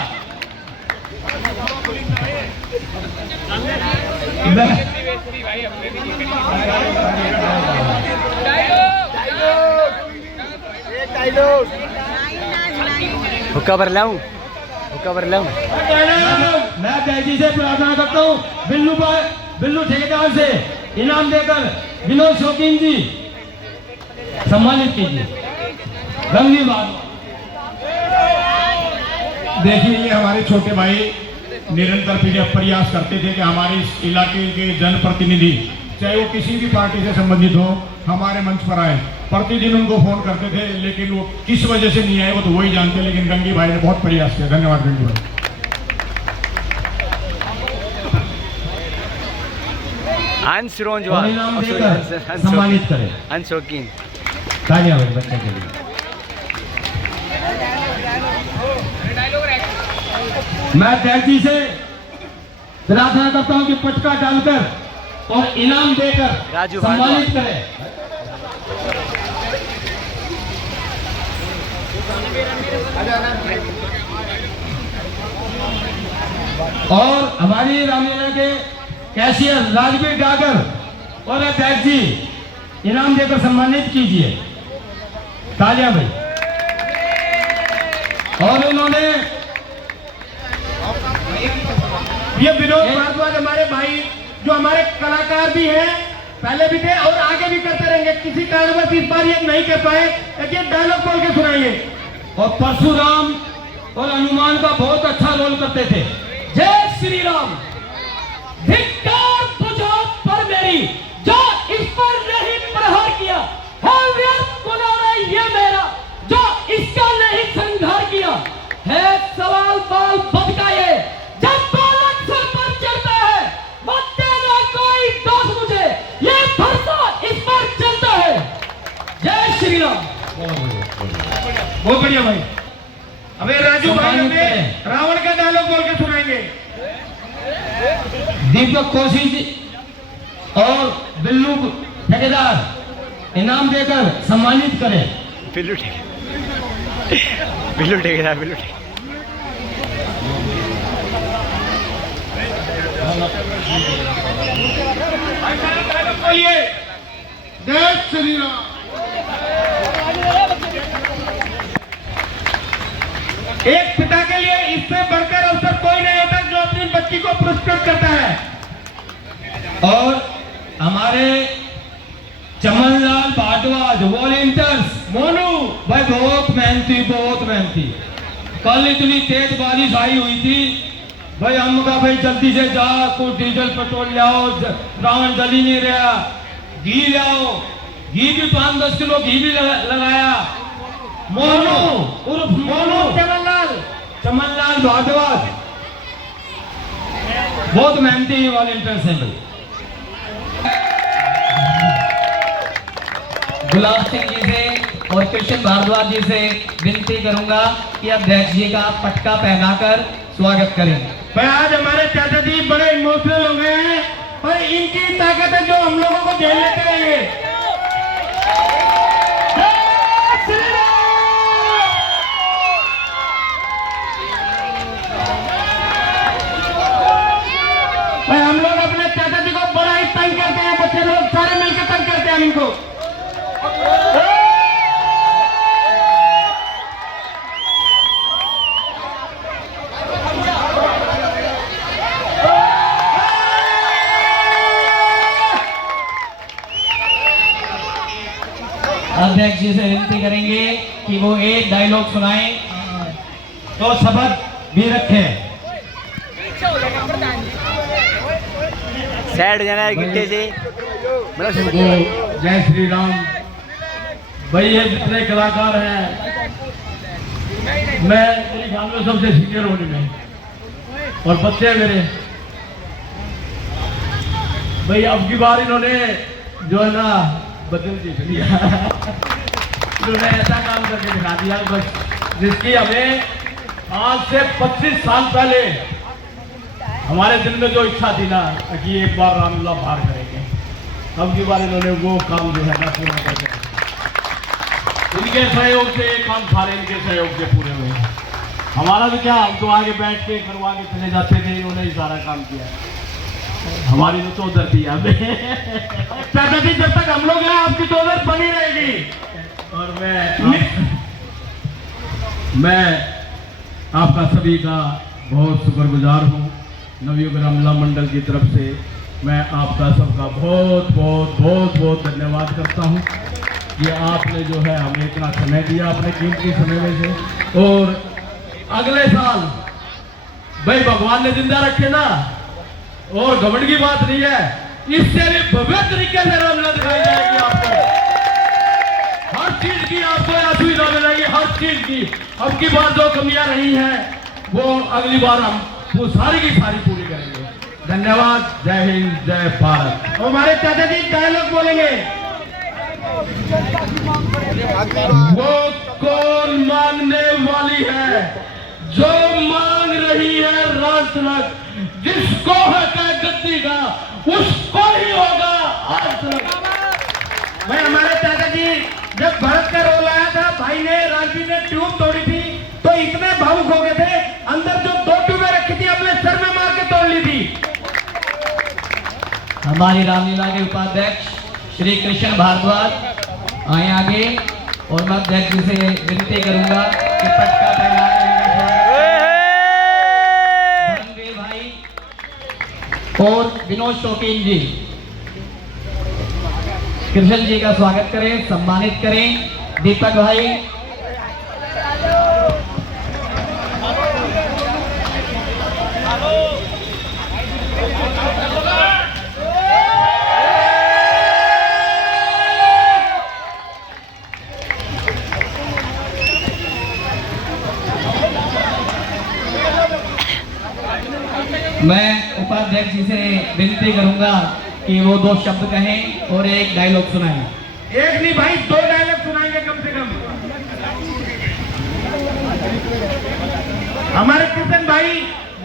हुक्का भर लाऊं मैं जयजी से प्रार्थना करता हूँ बिल्लू ठेकेदार से इनाम देकर विनोद शौकीन जी सम्मानित कीजिए। रंगनी बात देखिए, ये हमारे छोटे भाई निरंतर प्रयास करते थे कि हमारे इस इलाके के जनप्रतिनिधि, चाहे वो किसी भी पार्टी से संबंधित हो, हमारे मंच पर आए। प्रतिदिन उनको फोन करते थे, लेकिन वो किस वजह से नहीं आए वो तो वही जानते, लेकिन गंगी भाई ने बहुत प्रयास किया। धन्यवाद गंगी भाई। अंश रोंजवाल इनाम देकर सम्मानित करें। अंश शौकीन। तालियां बजाएं बच्चे के लिए। मैं तहजी से प्रार्थना करता हूं कि पटका डालकर और इनाम देकर राजू सम्मानित करें। और हमारी रामलीला के कैशियर राजवीर डागर और अध्यक्ष जी इनाम देकर सम्मानित कीजिए। तालियां भाई। और उन्होंने ये विनोद भारद्वाज हमारे भाई, जो हमारे कलाकार भी हैं, पहले भी थे और आगे भी करते रहेंगे। किसी कारणवश इस बार ये नहीं कर पाए, एक डायलॉग बोल के सुनाइए। और परशुराम और हनुमान का बहुत अच्छा रोल करते थे। जय श्री राम। धिक्कार बुझो पर मेरी, जो इस पर नहीं प्रहार किया है व्यर्थ गुनाह ये मेरा, जो इसका नहीं संघार किया है सवाल बाल बद का ये। जब बालक सर पर चढ़ता है मत देना कोई दोष मुझे, ये भरोसा इस पर चलता है। जय श्री राम। बहुत बढ़िया भाई। अबे राजू भाई हमें रावण का डायलॉग बोल के सुनाएंगे। दीपक कोशिश और बिल्लू ठेकेदार इनाम देकर सम्मानित करें। बिल्लू ठेकेदार बिल्लू ठेकेदार। बोलिए जय श्री राम। एक पिता के लिए इससे बढ़कर अवसर कोई नहीं होता जो अपनी बच्ची को पुरस्कृत करता है। और हमारे चमनलाल भारद्वाज वॉलेंटियर्स मोनू भाई बहुत मेहनती। कल इतनी तेज बारिश आई हुई थी भाई, हम कहा भाई जल्दी से जा, कुछ डीजल पेट्रोल लाओ, रावण जल ही नहीं रहा, घी लाओ। घी भी 5-10 किलो घी भी लगाया। मोनू उर्फ मोनू चमनलाल भारद्वाज बहुत मेहनती वॉलेंटियर्स हैं भाई। गुलाब सिंह जी से और कृष्ण भारद्वाज जी से विनती करूंगा कि अध्यक्ष जी का पटका पहनाकर स्वागत करें। भाई आज हमारे चाचा जी बड़े इमोशनल हो गए हैं, पर इनकी ताकत है जो हम लोगों को झेल लेते रहेंगे। भाई हम लोग अपने चाचा जी को बड़ा ही तंग करते हैं, बच्चे लोग सारे मिलकर तंग करते हैं इनको। अध्यक्ष जी से विनती करेंगे कि वो एक डायलॉग सुनाएं तो शपथ भी रखें। सैड जाना है गिट्टे से। जय श्री राम। भाई ये जितने कलाकार हैं, मैं मेरी ख्याल में सबसे सीनियर होने में, और बच्चे मेरे भाई अब की बार इन्होंने जो है ना बदल दिया। इन्होंने ऐसा काम करके दिखा दिया बस, जिसकी हमें आज से 25 साल पहले हमारे दिल में जो इच्छा थी ना कि एक बार रामलीला बाहर करेंगे, अब की बार इन्होंने वो काम जो है ना पूरा कर दिया। इनके सहयोग से ये काम सारे इनके सहयोग से पूरे हुए। हमारा तो क्या, हम तो आगे बैठ के करवा के चले जाते थे, इन्होंने ही सारा काम किया। हमारी तो चौधर थी हमें। चाचा जी जब तक हम लोग हैं आपकी चौधर बनी रहेगी। और मैं आपका सभी का बहुत शुक्रगुजार हूँ। नवयुग रामलीला मंडल की तरफ से मैं आपका सबका बहुत बहुत बहुत बहुत धन्यवाद करता हूँ कि आपने जो है हमें इतना समय दिया अपने कीमती समय में से। और अगले साल भाई भगवान ने जिंदा रखे ना, और घमंड की बात नहीं है, इससे भी भव्य तरीके से रामलीला दिखाई जाएगी आपको। हर चीज की आपको असुविधा मिलेगी, हर चीज की। अब की बार जो कमियां रही हैं वो अगली बार हम वो सारी की सारी पूरी करेंगे। धन्यवाद। जय हिंद, जय भारत। हमारे चाचा जी डायलॉग बोलेंगे। वो कौन मांगने वाली है जो मांग रही है राज तिलक, जिसको है क्या गद्दी का उसको ही होगा आज तिलक। भाई हमारे चाचा जी जब भरत का रोल आया था, भाई ने राजवी ने ट्यूब तोड़ी थी तो इतने भावुक हो गए थे, अंदर जो 2 ट्यूबें रखी थी अपने सर में मार के तोड़ ली थी। हमारी रामलीला के उपाध्यक्ष श्री कृष्ण भारद्वाज आए आगे, और मैं अध्यक्ष जी से विनती करूंगा कि पटका पहना धर्मवीर भाई और विनोद शौकीन जी कृष्ण जी का स्वागत करें, सम्मानित करें। दीपक भाई, मैं उपाध्यक्ष जी से विनती करूंगा कि वो 2 शब्द कहें और एक डायलॉग सुनाएं। एक नहीं भाई 2 डायलॉग सुनाएंगे कम से कम। हमारे कृष्ण भाई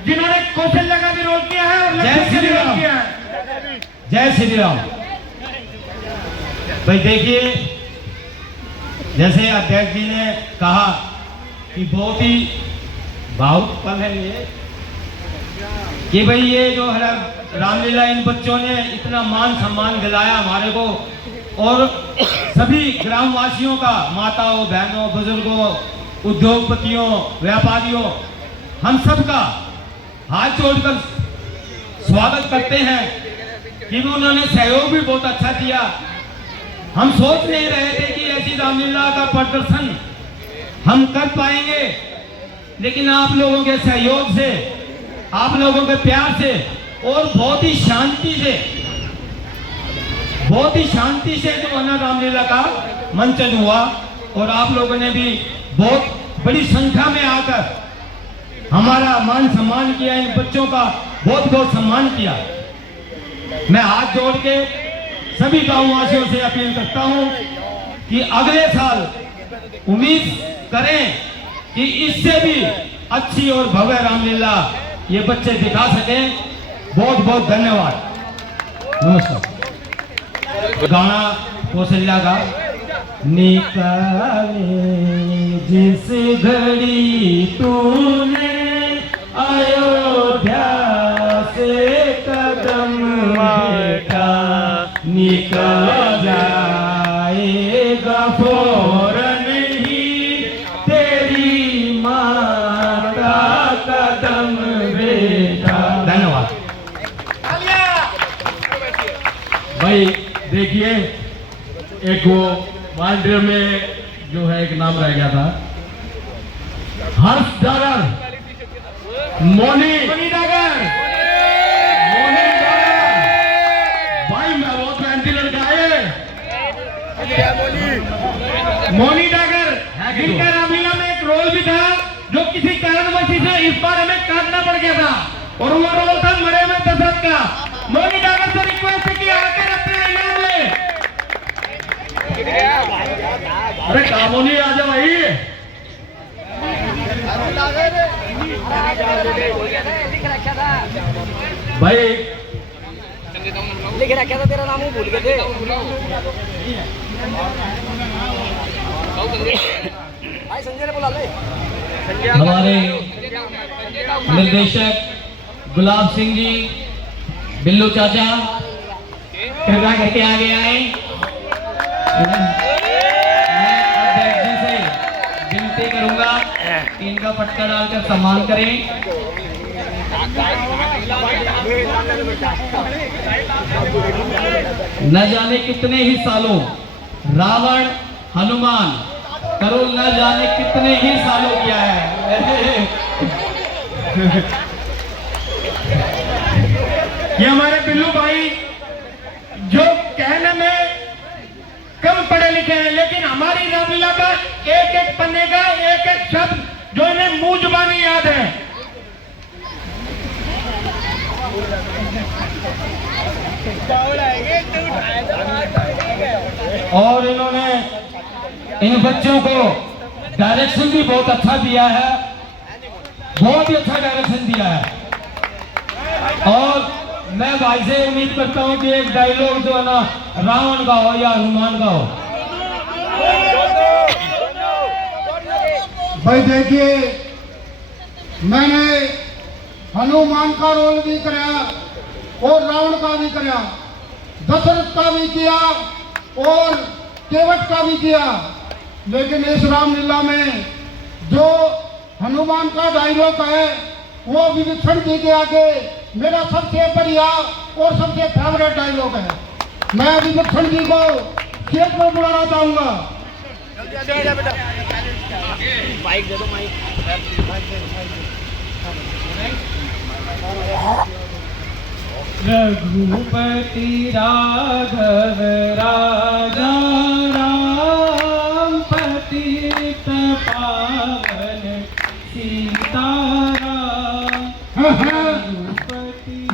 जिन्होंने कौशल्या का भी रोल किया है और लक्ष्मण का भी रोल किया है। जय श्री राम। भाई देखिए, जैसे अध्यक्ष जी ने कहा कि बहुत ही भावुक पल है ये, कि भाई ये जो है रामलीला, इन बच्चों ने इतना मान सम्मान दिलाया हमारे को, और सभी ग्रामवासियों का, माताओं, बहनों, बुजुर्गों, उद्योगपतियों, व्यापारियों, हम सब का हाथ जोड़कर स्वागत करते हैं कि उन्होंने सहयोग भी बहुत अच्छा दिया। हम सोच नहीं रहे थे कि ऐसी रामलीला का प्रदर्शन हम कर पाएंगे, लेकिन आप लोगों के सहयोग से, आप लोगों के प्यार से और बहुत ही शांति से जो है ना रामलीला का मंचन हुआ, और आप लोगों ने भी बहुत बड़ी संख्या में आकर हमारा मान सम्मान किया, इन बच्चों का बहुत बहुत सम्मान किया। मैं हाथ जोड़ के सभी गांववासियों से अपील करता हूं कि अगले साल उम्मीद करें कि इससे भी अच्छी और भव्य रामलीला ये बच्चे दिखा सकें। बहुत बहुत धन्यवाद, नमस्कार। गाना कौशल्या का। निकाले जिस घड़ी तूने अयोध्या से कदम बेटा, निकल जाएगा फौरन ही तेरी माता कदम बेटा। धन्यवाद भाई। देखिए, एक वो मालवीय में जो है एक नाम रह गया था, हर्ष डागर, मोनी डागर। भाई मैं बहुत मेहनती लड़का है। मोनी डागर, जिनका रामलीला में एक रोल भी था जो किसी कारणवश से इस बार हमें काटना पड़ गया था, और वो रोल था मरे में दशरथ का। मोनी डागर से रिक्वेस्ट है कि आकर अपने इनाम ले। अरे कामोनी आ जाओ भाई। भाई लिख रखा था, तेरा नाम वो भूल गए थे। भाई संजय ने बुला ले। हमारे निर्देशक गुलाब सिंह जी, बिल्लू चाचा कृपया करके आगे आए। मैं अध्यक्ष जी से विनती करूंगा कि इनका पटका डालकर सम्मान करें। न जाने कितने ही सालों रावण, हनुमान करोल न जाने कितने ही सालों किया है। ये हमारे बिल्लू भाई जो कहने में कम पढ़े लिखे हैं, लेकिन हमारी रामलीला का एक एक पन्ने का एक एक शब्द जो इन्हें मुंह जुबानी याद है। और इन्होंने इन बच्चों को डायरेक्शन भी बहुत अच्छा दिया है, बहुत ही अच्छा डायरेक्शन दिया है। और मैं भाई से उम्मीद करता हूं कि एक डायलॉग जो है ना रावण का हो या हनुमान का हो। भाई देखिए, मैंने हनुमान का रोल भी कराया और रावण का भी कराया, दशरथ का भी किया और केवट का भी किया, लेकिन इस रामलीला में जो हनुमान का डायलॉग है वो विभीषण जी के आगे मेरा सबसे बढ़िया और सबसे फेवरेट डायलॉग है। मैं विभीषण जी को स्टेज पर बुलाना चाहूंगा। माइक दे दो, माइक। रघुपति राघव राजा राम पतित पावन सीताराम।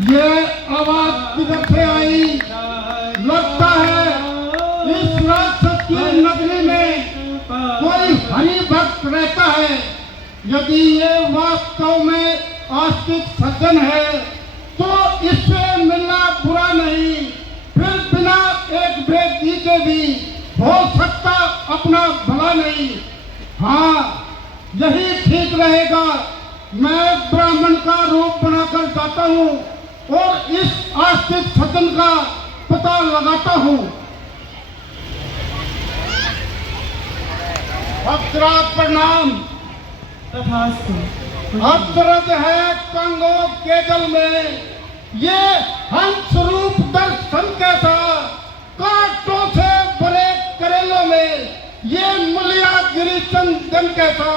ये आवाज किधर से आई? लगता है इस राक्षस की नगरी में कोई हरि भक्त रहता है। यदि ये वास्तव में आस्तिक सज्जन है तो इससे मिलना बुरा नहीं, फिर बिना एक भेद के भी हो सकता अपना भला नहीं। हाँ, यही ठीक रहेगा। मैं ब्राह्मण का रूप बनाकर जाता हूँ और इस आस्तिक सज्जन का पता लगाता हूँ। अक्षरात प्रणाम। तथास्तु। अक्षरज है कंगो के जल में, ये हंस रूप दर्शन कैसा, कांटों से भरे करेलों में ये मुलिया गिरी चंदन कैसा।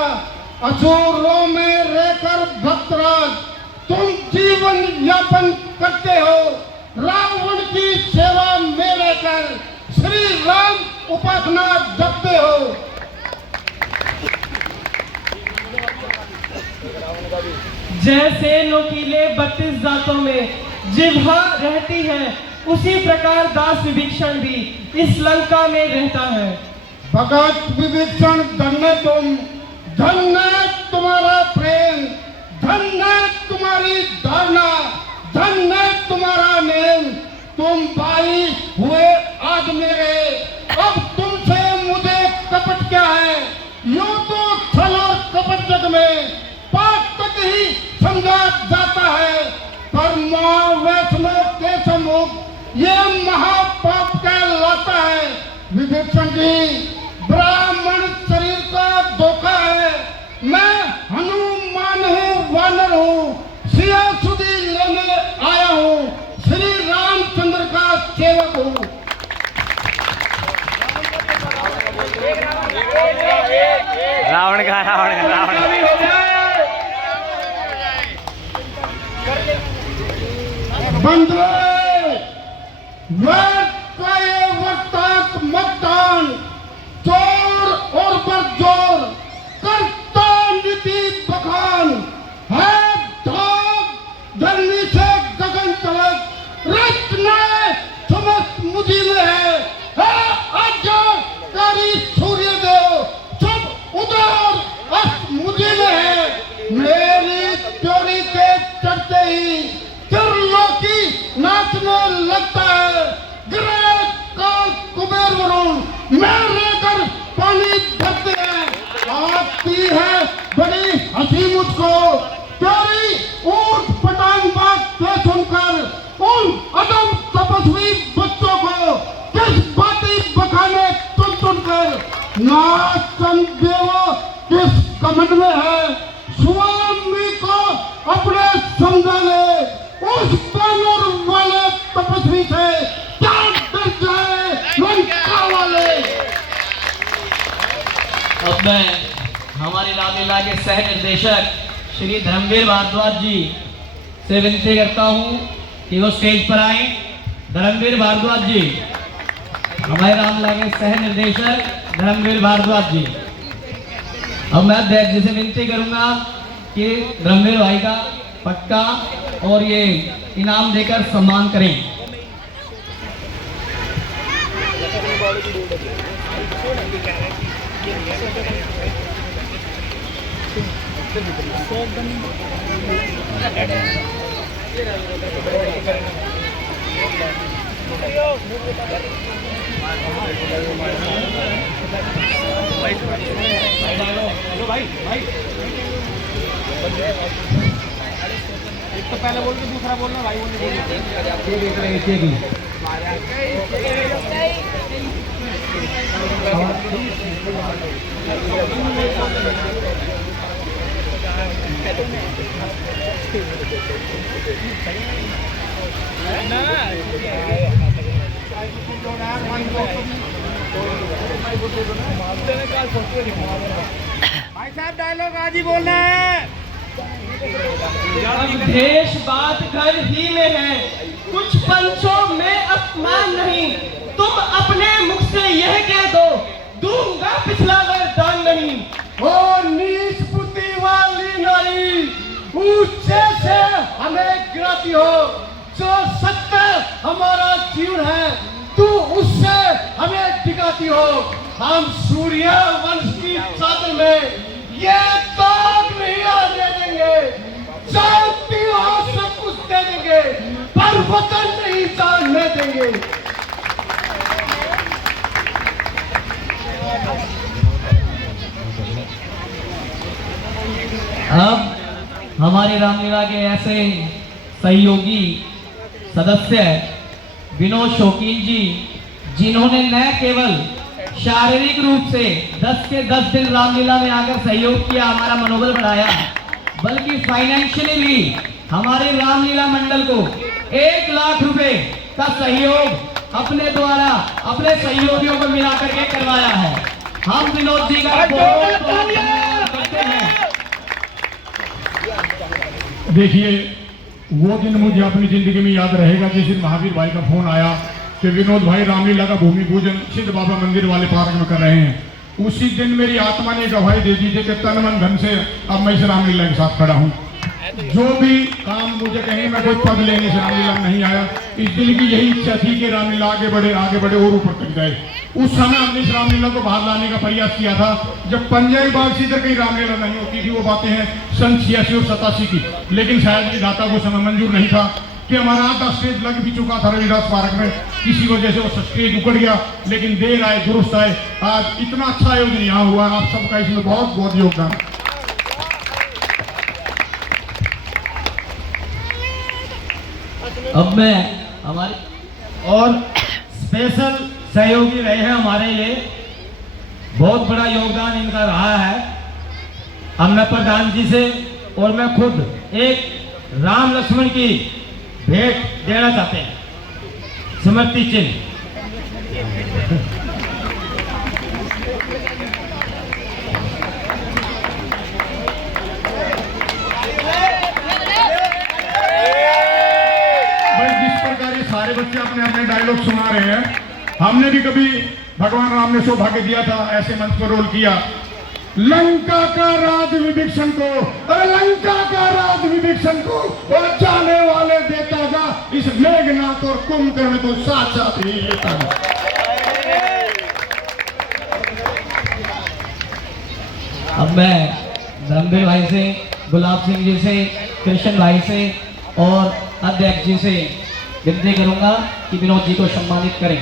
असुरों में रहकर भक्तराज तुम जीवन यापन करते हो, रावण की सेवा में रहकर श्री राम उपासना जपते हो। जैसे नोकीले 32 जातों में जिह्वा रहती है, उसी प्रकार दास विभीषण भी इस लंका में रहता है। भगत विभीषण धन्य तुम, धन्य तुम्हारा प्रेम, धन्य तुम्हारी धारणा, धन्य तुम्हारा नेम। तुम भाई हुए आज मेरे, अब तुमसे मुझे कपट क्या है। यूं तो छल और कपट जग में पाप तक ही समझा जाता है, पर मां वैष्णो के सम्मुख ये महापाप कहलाता है। विभीषण जी, ब्राह्मण शरीर का धोखा है। मैं हनुमान हूँ, वानर हूँ, सिया सुधी लेने आया हूँ, श्री रामचंद्र का सेवक हूँ। रावण का बंधुए वक्ताक मतदान, चोर और बरजोर करता नीति बखान है। धाग धरनी से गगन तलक रचना समस्त मुझी में है आज्ञाकारी सूर्य देव सब उदार अस्त मुझी में है। मेरी चोरी के चढ़ते ही त्रिलोकी नाचने लगता है। ग्रह का कुबेर वरुण मैं रहकर पानी भरते हैं। आती है बड़ी हंसी मुझको तेरी ऊंट पटांग बात से सुनकर। उन अदम तपस्वी बच्चों को किस बाती बखाने सुन सुनकर। नाच संदेवो किस कमंड में है, स्वामी को अपने समझा ले। उस बानर वाले तपस्वी से क्या डर जाए लंका वाले। अपने मैं हमारी रामलीला के सह निर्देशक श्री धर्मवीर भारद्वाज जी से विनती करता हूँ कि वो स्टेज पर आए। धर्मवीर भारद्वाज जी, हमारे रामलीला के सह निर्देशक धर्मवीर भारद्वाज जी। अब मैं अध्यक्ष जी से विनती करूंगा कि धर्मवीर भाई का पटका और ये इनाम देकर सम्मान करें। एक तो पहले बोल के दूसरा बोलना भाई भाई साहब डायलॉग आज ही बोलना है। अब देश बात घर ही में है, कुछ पंचों में अपमान नहीं। तुम अपने मुख से यह कह दो, दूंगा पिछला वरदान नहीं। ओ नीच बुद्धि वाली नारी, ऊंचे से हमें गिराती हो। जो सत्य हमारा जीवन है, तू उससे हमें दिखाती हो। हम सूर्य वंश की चादर में ये दाग नहीं आने देंगे। जानती हो सब कुछ दे देंगे, पर वतन नहीं जानने देंगे। अब हमारे रामलीला के ऐसे सहयोगी सदस्य विनोद शौकीन जी, जिन्होंने न केवल शारीरिक रूप से 10 के 10 दिन रामलीला में आकर सहयोग किया, हमारा मनोबल बढ़ाया, बल्कि फाइनेंशियली भी हमारे रामलीला मंडल को 1 लाख रुपए का सहयोग अपने द्वारा अपने सहयोगियों को मिला करके करवाया है। हम विनोद जी का बहुत धन्यवाद करते हैं। देखिए, वो दिन मुझे अपनी जिंदगी में याद रहेगा जिस दिन महावीर भाई का फोन आया कि विनोद भाई रामलीला का भूमि पूजन सिद्ध बाबा मंदिर वाले पार्क में कर रहे हैं। उसी दिन मेरी आत्मा ने गवाही दे दी कि तन मन धन से अब मैं इस रामलीला के साथ खड़ा हूँ। जो भी काम मुझे कहें, मैं कोई पद लेने से रामलीला में नहीं आया। इस दिल की यही इच्छा थी कि रामलीला आगे बढ़े और ऊपर तक जाए। उस समय हमने इस रामलीला को बाहर लाने का प्रयास किया था, जब पंजाबी बाग से इधर कहीं रामलीला नहीं होती थी। वो बातें हैं सन 86 और 87 की, लेकिन शायद विधाता को समय मंजूर नहीं था कि हमारा आधा स्टेज लग भी चुका था रविदास पार्क में। किसी वजह से वो स्टेज उकड़ गया, लेकिन देर आए दुरुस्त आए। आज इतना अच्छा आयोजन यहाँ हुआ, आप सबका इसमें बहुत बहुत योगदान। अब मैं हमारे और स्पेशल सहयोगी रहे हैं हमारे लिए, बहुत बड़ा योगदान इनका रहा है। अब मैं प्रधान जी से और मैं खुद एक राम लक्ष्मण की भेंट देना चाहते हैं, स्मृति चिन्ह। सारे बच्चे अपने अपने डायलॉग सुना रहे हैं। हमने भी कभी भगवान राम ने सौभाग्य दिया था, ऐसे मंच पर रोल किया। लंका का राज विभीषण को, अरे लंका का राज विभीषण को, और जाने वाले देता जा इस मेघनाथ और कुंभकर्ण को साथ साथ ही लेता है। अब मैं धर्मवीर भाई से, गुलाब सिंह जी से, कृष्ण भाई से और अध्यक्ष जी से विनती करूंगा कि विनोद जी को सम्मानित करें।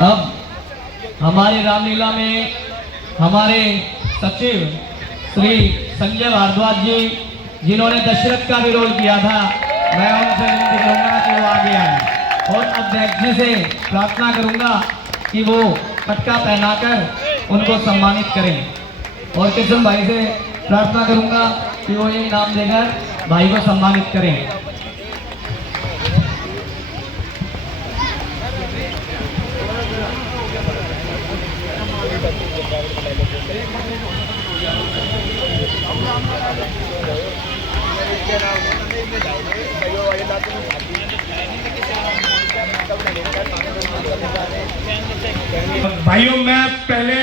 अब हमारे रामलीला में हमारे सचिव श्री संजय भारद्वाज जी, जिन्होंने दशरथ का भी रोल किया था, मैं उनसे विनती करूंगा कि वो आगे आए। और अध्यक्ष जी से प्रार्थना करूंगा कि वो पटका पहनाकर उनको सम्मानित करें। और कृष्ण भाई से प्रार्थना करूंगा कि वो ये इनाम देकर भाई को सम्मानित करें। भाइयों, मैं पहले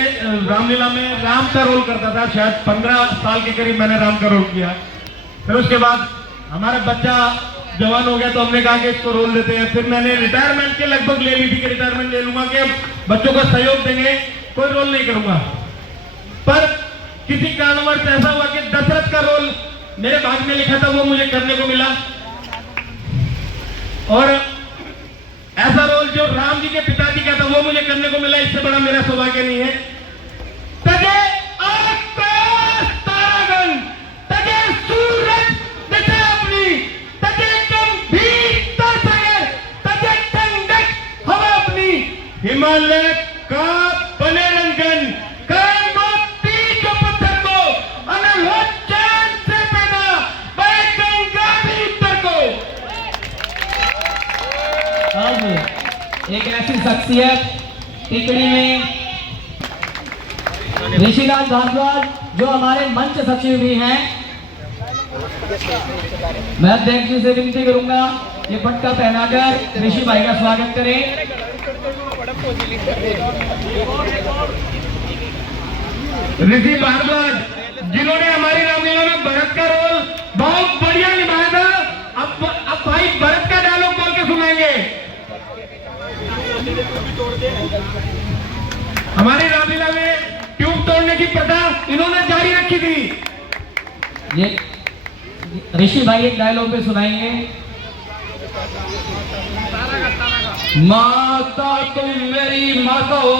रामलीला में राम का रोल करता था। शायद 15 साल के करीब मैंने राम का रोल किया। फिर उसके बाद हमारा बच्चा जवान हो गया तो हमने कहा कि इसको रोल देते हैं। फिर मैंने रिटायरमेंट के लगभग ले ली थी कि रिटायरमेंट ले लूंगा कि बच्चों का सहयोग देंगे, कोई रोल नहीं करूंगा। पर किसी कारणवश ऐसा हुआ कि दशरथ का रोल मेरे भाग्य में लिखा था, वो मुझे करने को मिला। और ऐसा रोल जो राम जी के पिताजी का था वो मुझे करने को मिला। इससे बड़ा मेरा सौभाग्य नहीं है। तजे आकाश तारागण, तजे सूरज दिशा अपनी, तजे गंभीरता सागर, तजे ठंडक हवा अपनी, हिमालय का बने रंगन, कान मोती जो पत्थर को, अनल हो चांद से पैदा, बहे गंगा भी उत्तर को। अब एक ऐसी शख्सियत टिकड़ी में ऋषिलाल भारद्वाज जो हमारे मंच सचिव भी हैं, मैं अध्यक्ष जी से विनती करूंगा ये पटका पहनाकर ऋषि भाई का स्वागत करें। ऋषि भारद्वाज जिन्होंने हमारी रामलीला में भरत का रोल बहुत बढ़िया निभाया था। अब भाई भरत का डायलॉग बोल के सुनाएंगे। हमारी रामलीला में ट्यूब तोड़ने की प्रथा इन्होंने जारी रखी थी। ये ऋषि भाई एक डायलॉग पे सुनाएंगे। माता तुम मेरी माता हो,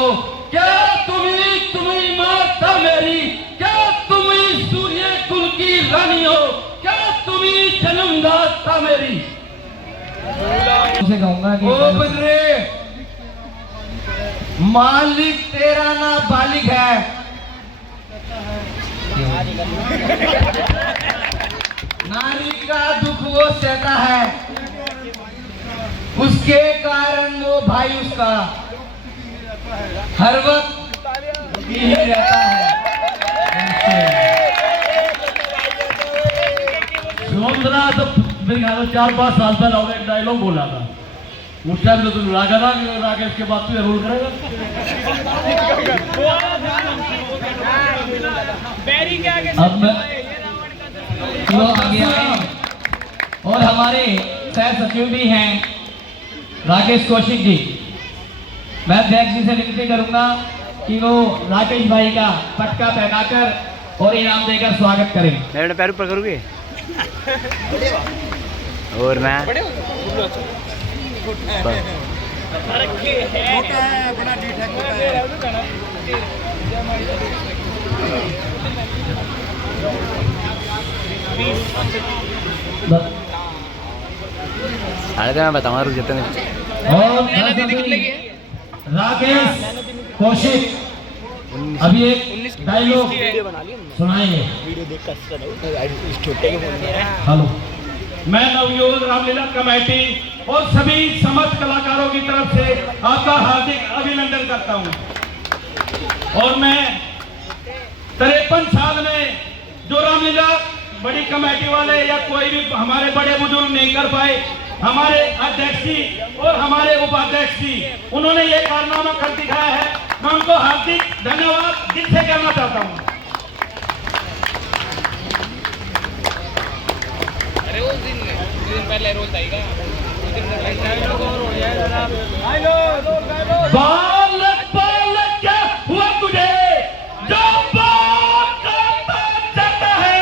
क्या तुम्ही माता मेरी, क्या तुम्ही सूर्य कुल की रानी हो, क्या तुम्ही जन्मदाता मेरी। उसे कहूंगा कि ओ बद्रे, मालिक तेरा ना बालिक है। नारी का दुख वो सहता है, उसके कारण वो भाई उसका हर वक्त ही रहता है। सुमंत्रा तो मेरे ख्याल में 4-5 साल पहले और एक डायलॉग बोला था। उस टाइम तो तुम रागा था, राकेश के बाद तो रोल करेगा। अब वो आगे आए और हमारे सह सचिव भी हैं राकेश कौशिक जी। मैं अध्यक्ष जी से विनती करूंगा कि वो राकेश भाई का पटका पहनाकर और इनाम देकर स्वागत करें। मेरे पैर ऊपर करोगे और मैं अरे मैं बताऊंगा, रुक जाते हैं। और राकेश कौशिक अभी एक डायलॉग सुनाएंगे। हेलो, मैं नवयुवक रामलीला कमेटी और सभी समस्त कलाकारों की तरफ से आपका हार्दिक अभिनंदन करता हूं। और मैं 53 साल में जो रामलीला बड़ी कमेटी वाले या कोई भी हमारे बड़े बुजुर्ग नहीं कर पाए, हमारे अध्यक्ष जी और हमारे उपाध्यक्ष जी उन्होंने ये कारनामा कर दिखाया है। मैं उनको हार्दिक धन्यवाद दिल से कहना चाहता हूं। बालक बालक क्या हुआ तुझे, जो बात करता जाता है,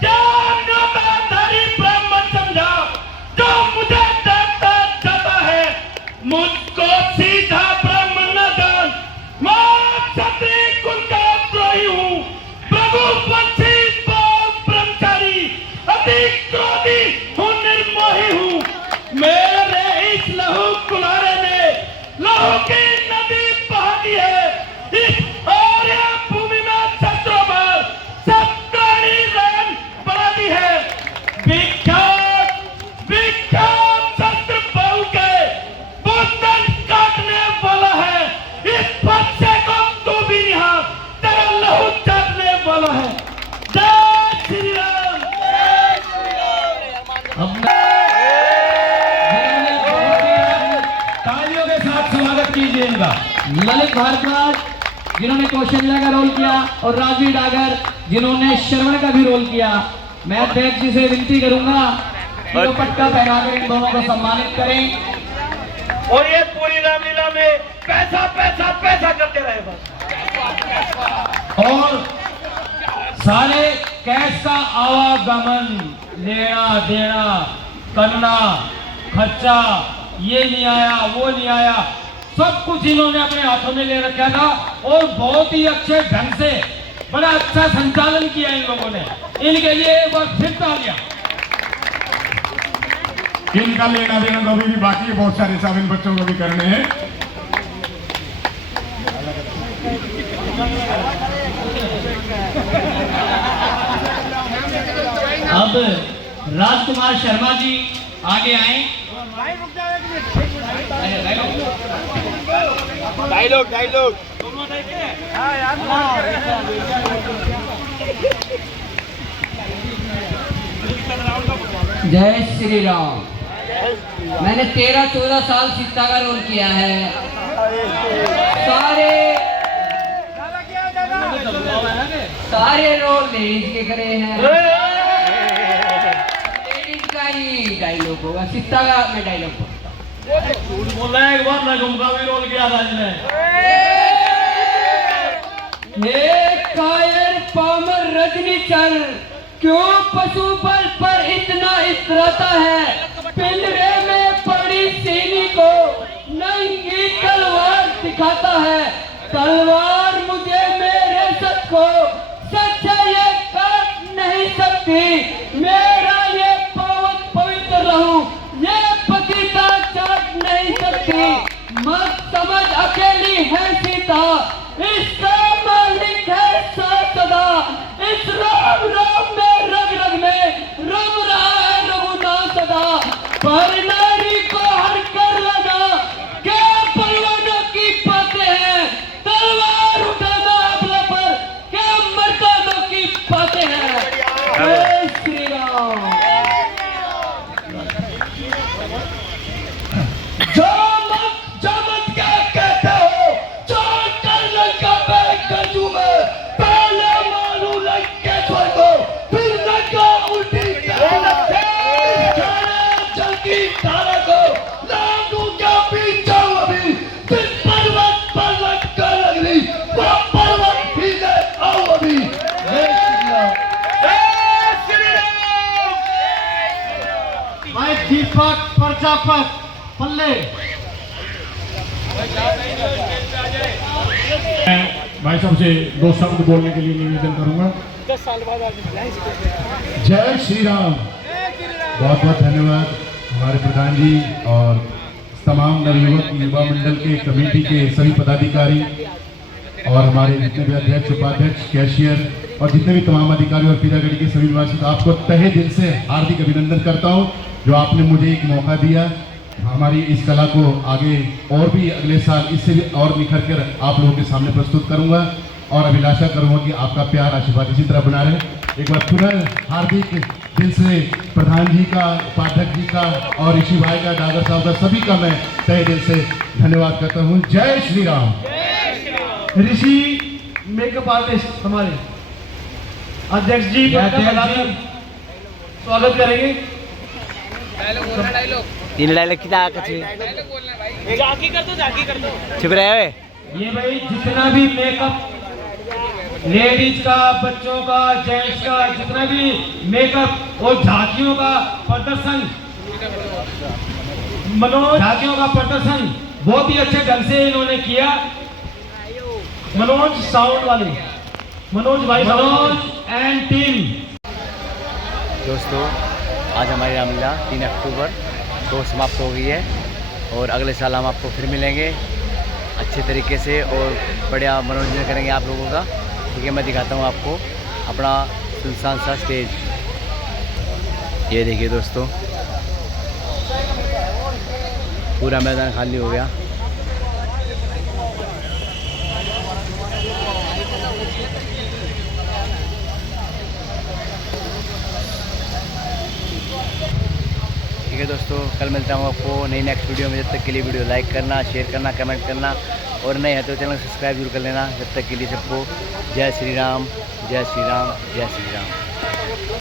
ज्ञानधारी ब्राह्मण समझा, जो मुझे डरता जाता है, मुझको सीधा ब्राह्मण न जान, मैं क्षत्रिय कुल का द्रोही हूँ, रघुवंशी ब्रह्मचारी, अति क्रोधी हूँ, निर्मोही हूँ। मेरे इस लहू कुल्हाड़े में लहू की तालियों के साथ स्वागत कीजिए इनका। ललित भारद्वाज जिन्होंने कौशल्या का रोल किया और राजवीर डागर जिन्होंने श्रवण का भी रोल किया। मैं अध्यक्ष जी से विनती करूंगा कि वो पटका पहनाकर इन दोनों को सम्मानित करें। और ये पूरी रामलीला में पैसा पैसा पैसा करते रहे बस। और सारे कैश का आवागमन, लेना देना करना, खर्चा, ये नहीं आया वो नहीं आया, सब कुछ इन्होंने अपने हाथों में ले रखा था और बहुत ही अच्छे ढंग से बड़ा अच्छा संचालन किया इन लोगों ने। इनके लिए एक बार फिर तालियां। इनका लेना देना तो अभी भी बाकी है, बहुत सारे हिसाब इन बच्चों को भी करने हैं। अब राजकुमार शर्मा जी आगे आए। डायलॉग डायलॉग जय श्री राम। मैंने 13-14 साल सीता का रोल किया है। सारे रोल लेडीज के करे हैं। लेडीज का ही डायलॉग होगा, सीता का मैं डायलॉग झूठ बोल रहा है, एक बार नगम का भी रोल किया था इसने। ये कायर पामर रजनी चल क्यों पशु बल पर इतना इतराता है। पिंजरे में पड़ी सीनी को नंगी तलवार दिखाता है। तलवार मुझे मेरे सच को सच्चाई काट नहीं सकती। मेरा ये पावन पवित्र रहूं ये पतिता चाट नहीं सकती। मत समझ अकेली है सीता, इसका मालिक है सदा। इस राम राम में रग रग में रम रहा है रघुनाथ सदा। पर नारी को हर कर लगा क्या परवानों की बातें हैं। तलवार उठाना अपने पर क्या मर्दानों की बातें हैं। जय श्री राम। जामत क्या कहते हो, चार करने का बैग गंजू में पहले मालूम लंकेश्वर को फिर लगा उल्टी चलती धारा को लागू क्या पीछा अभी फिर पर्वत पर लटकर लग रही वो पर्वत भी ले आओ अभी। मैं दीपक प्रजापत पल्ले मैं भाई साहब से 2 शब्द बोलने के लिए निवेदन करूंगा। 10 साल बाद जय श्री राम। बहुत बहुत धन्यवाद हमारे प्रधान जी और तमाम नवयुवक युवा मंडल के कमेटी के सभी पदाधिकारी और हमारे जितने भी अध्यक्ष उपाध्यक्ष कैशियर और जितने भी तमाम अधिकारी और पीरागढ़ी के सभी निवासी, आपको तहे दिल से हार्दिक अभिनंदन करता हूं जो आपने मुझे एक मौका दिया। हमारी इस कला को आगे और भी अगले साल इससे भी और निखर कर आप लोगों के सामने प्रस्तुत करूंगा और अभिलाषा करूंगा कि आपका प्यार आशीर्वाद इसी तरह बना रहे। एक बार पुनः हार्दिक दिल से प्रधान जी का, उपाध्यक्ष जी का और ऋषि भाई का, डागर साहब का, सभी का मैं तहे दिल से धन्यवाद करता हूँ। जय श्री राम। ऋषि मेकअप आर्टिस्ट हमारे अध्यक्ष जी स्वागत करेंगे। तीन डायलॉग की ताकत है। झांकी कर दो चुप रहे। ये भाई जितना भी मेकअप लेडीज का, बच्चों का, जेंट्स का, जितना भी मेकअप और झांकियों का प्रदर्शन, झांकियों का प्रदर्शन बहुत ही अच्छे ढंग से इन्होंने किया। मनोज साउंड वाले मनोज एंड टीम। दोस्तों आज हमारी रामलीला 3 अक्टूबर को समाप्त हो गई है और अगले साल हम आपको फिर मिलेंगे अच्छे तरीके से और बढ़िया मनोरंजन करेंगे आप लोगों का। ठीक है, मैं दिखाता हूँ आपको अपना सुनसान सा स्टेज। ये देखिए दोस्तों, पूरा मैदान खाली हो गया। है दोस्तों, कल मिलता हूँ आपको नई नेक्स्ट वीडियो में। जब तक के लिए वीडियो लाइक करना, शेयर करना, कमेंट करना और नए है तो चैनल सब्सक्राइब जरूर कर लेना। जब तक के लिए सबको जय श्री राम, जय श्री राम, जय श्री राम।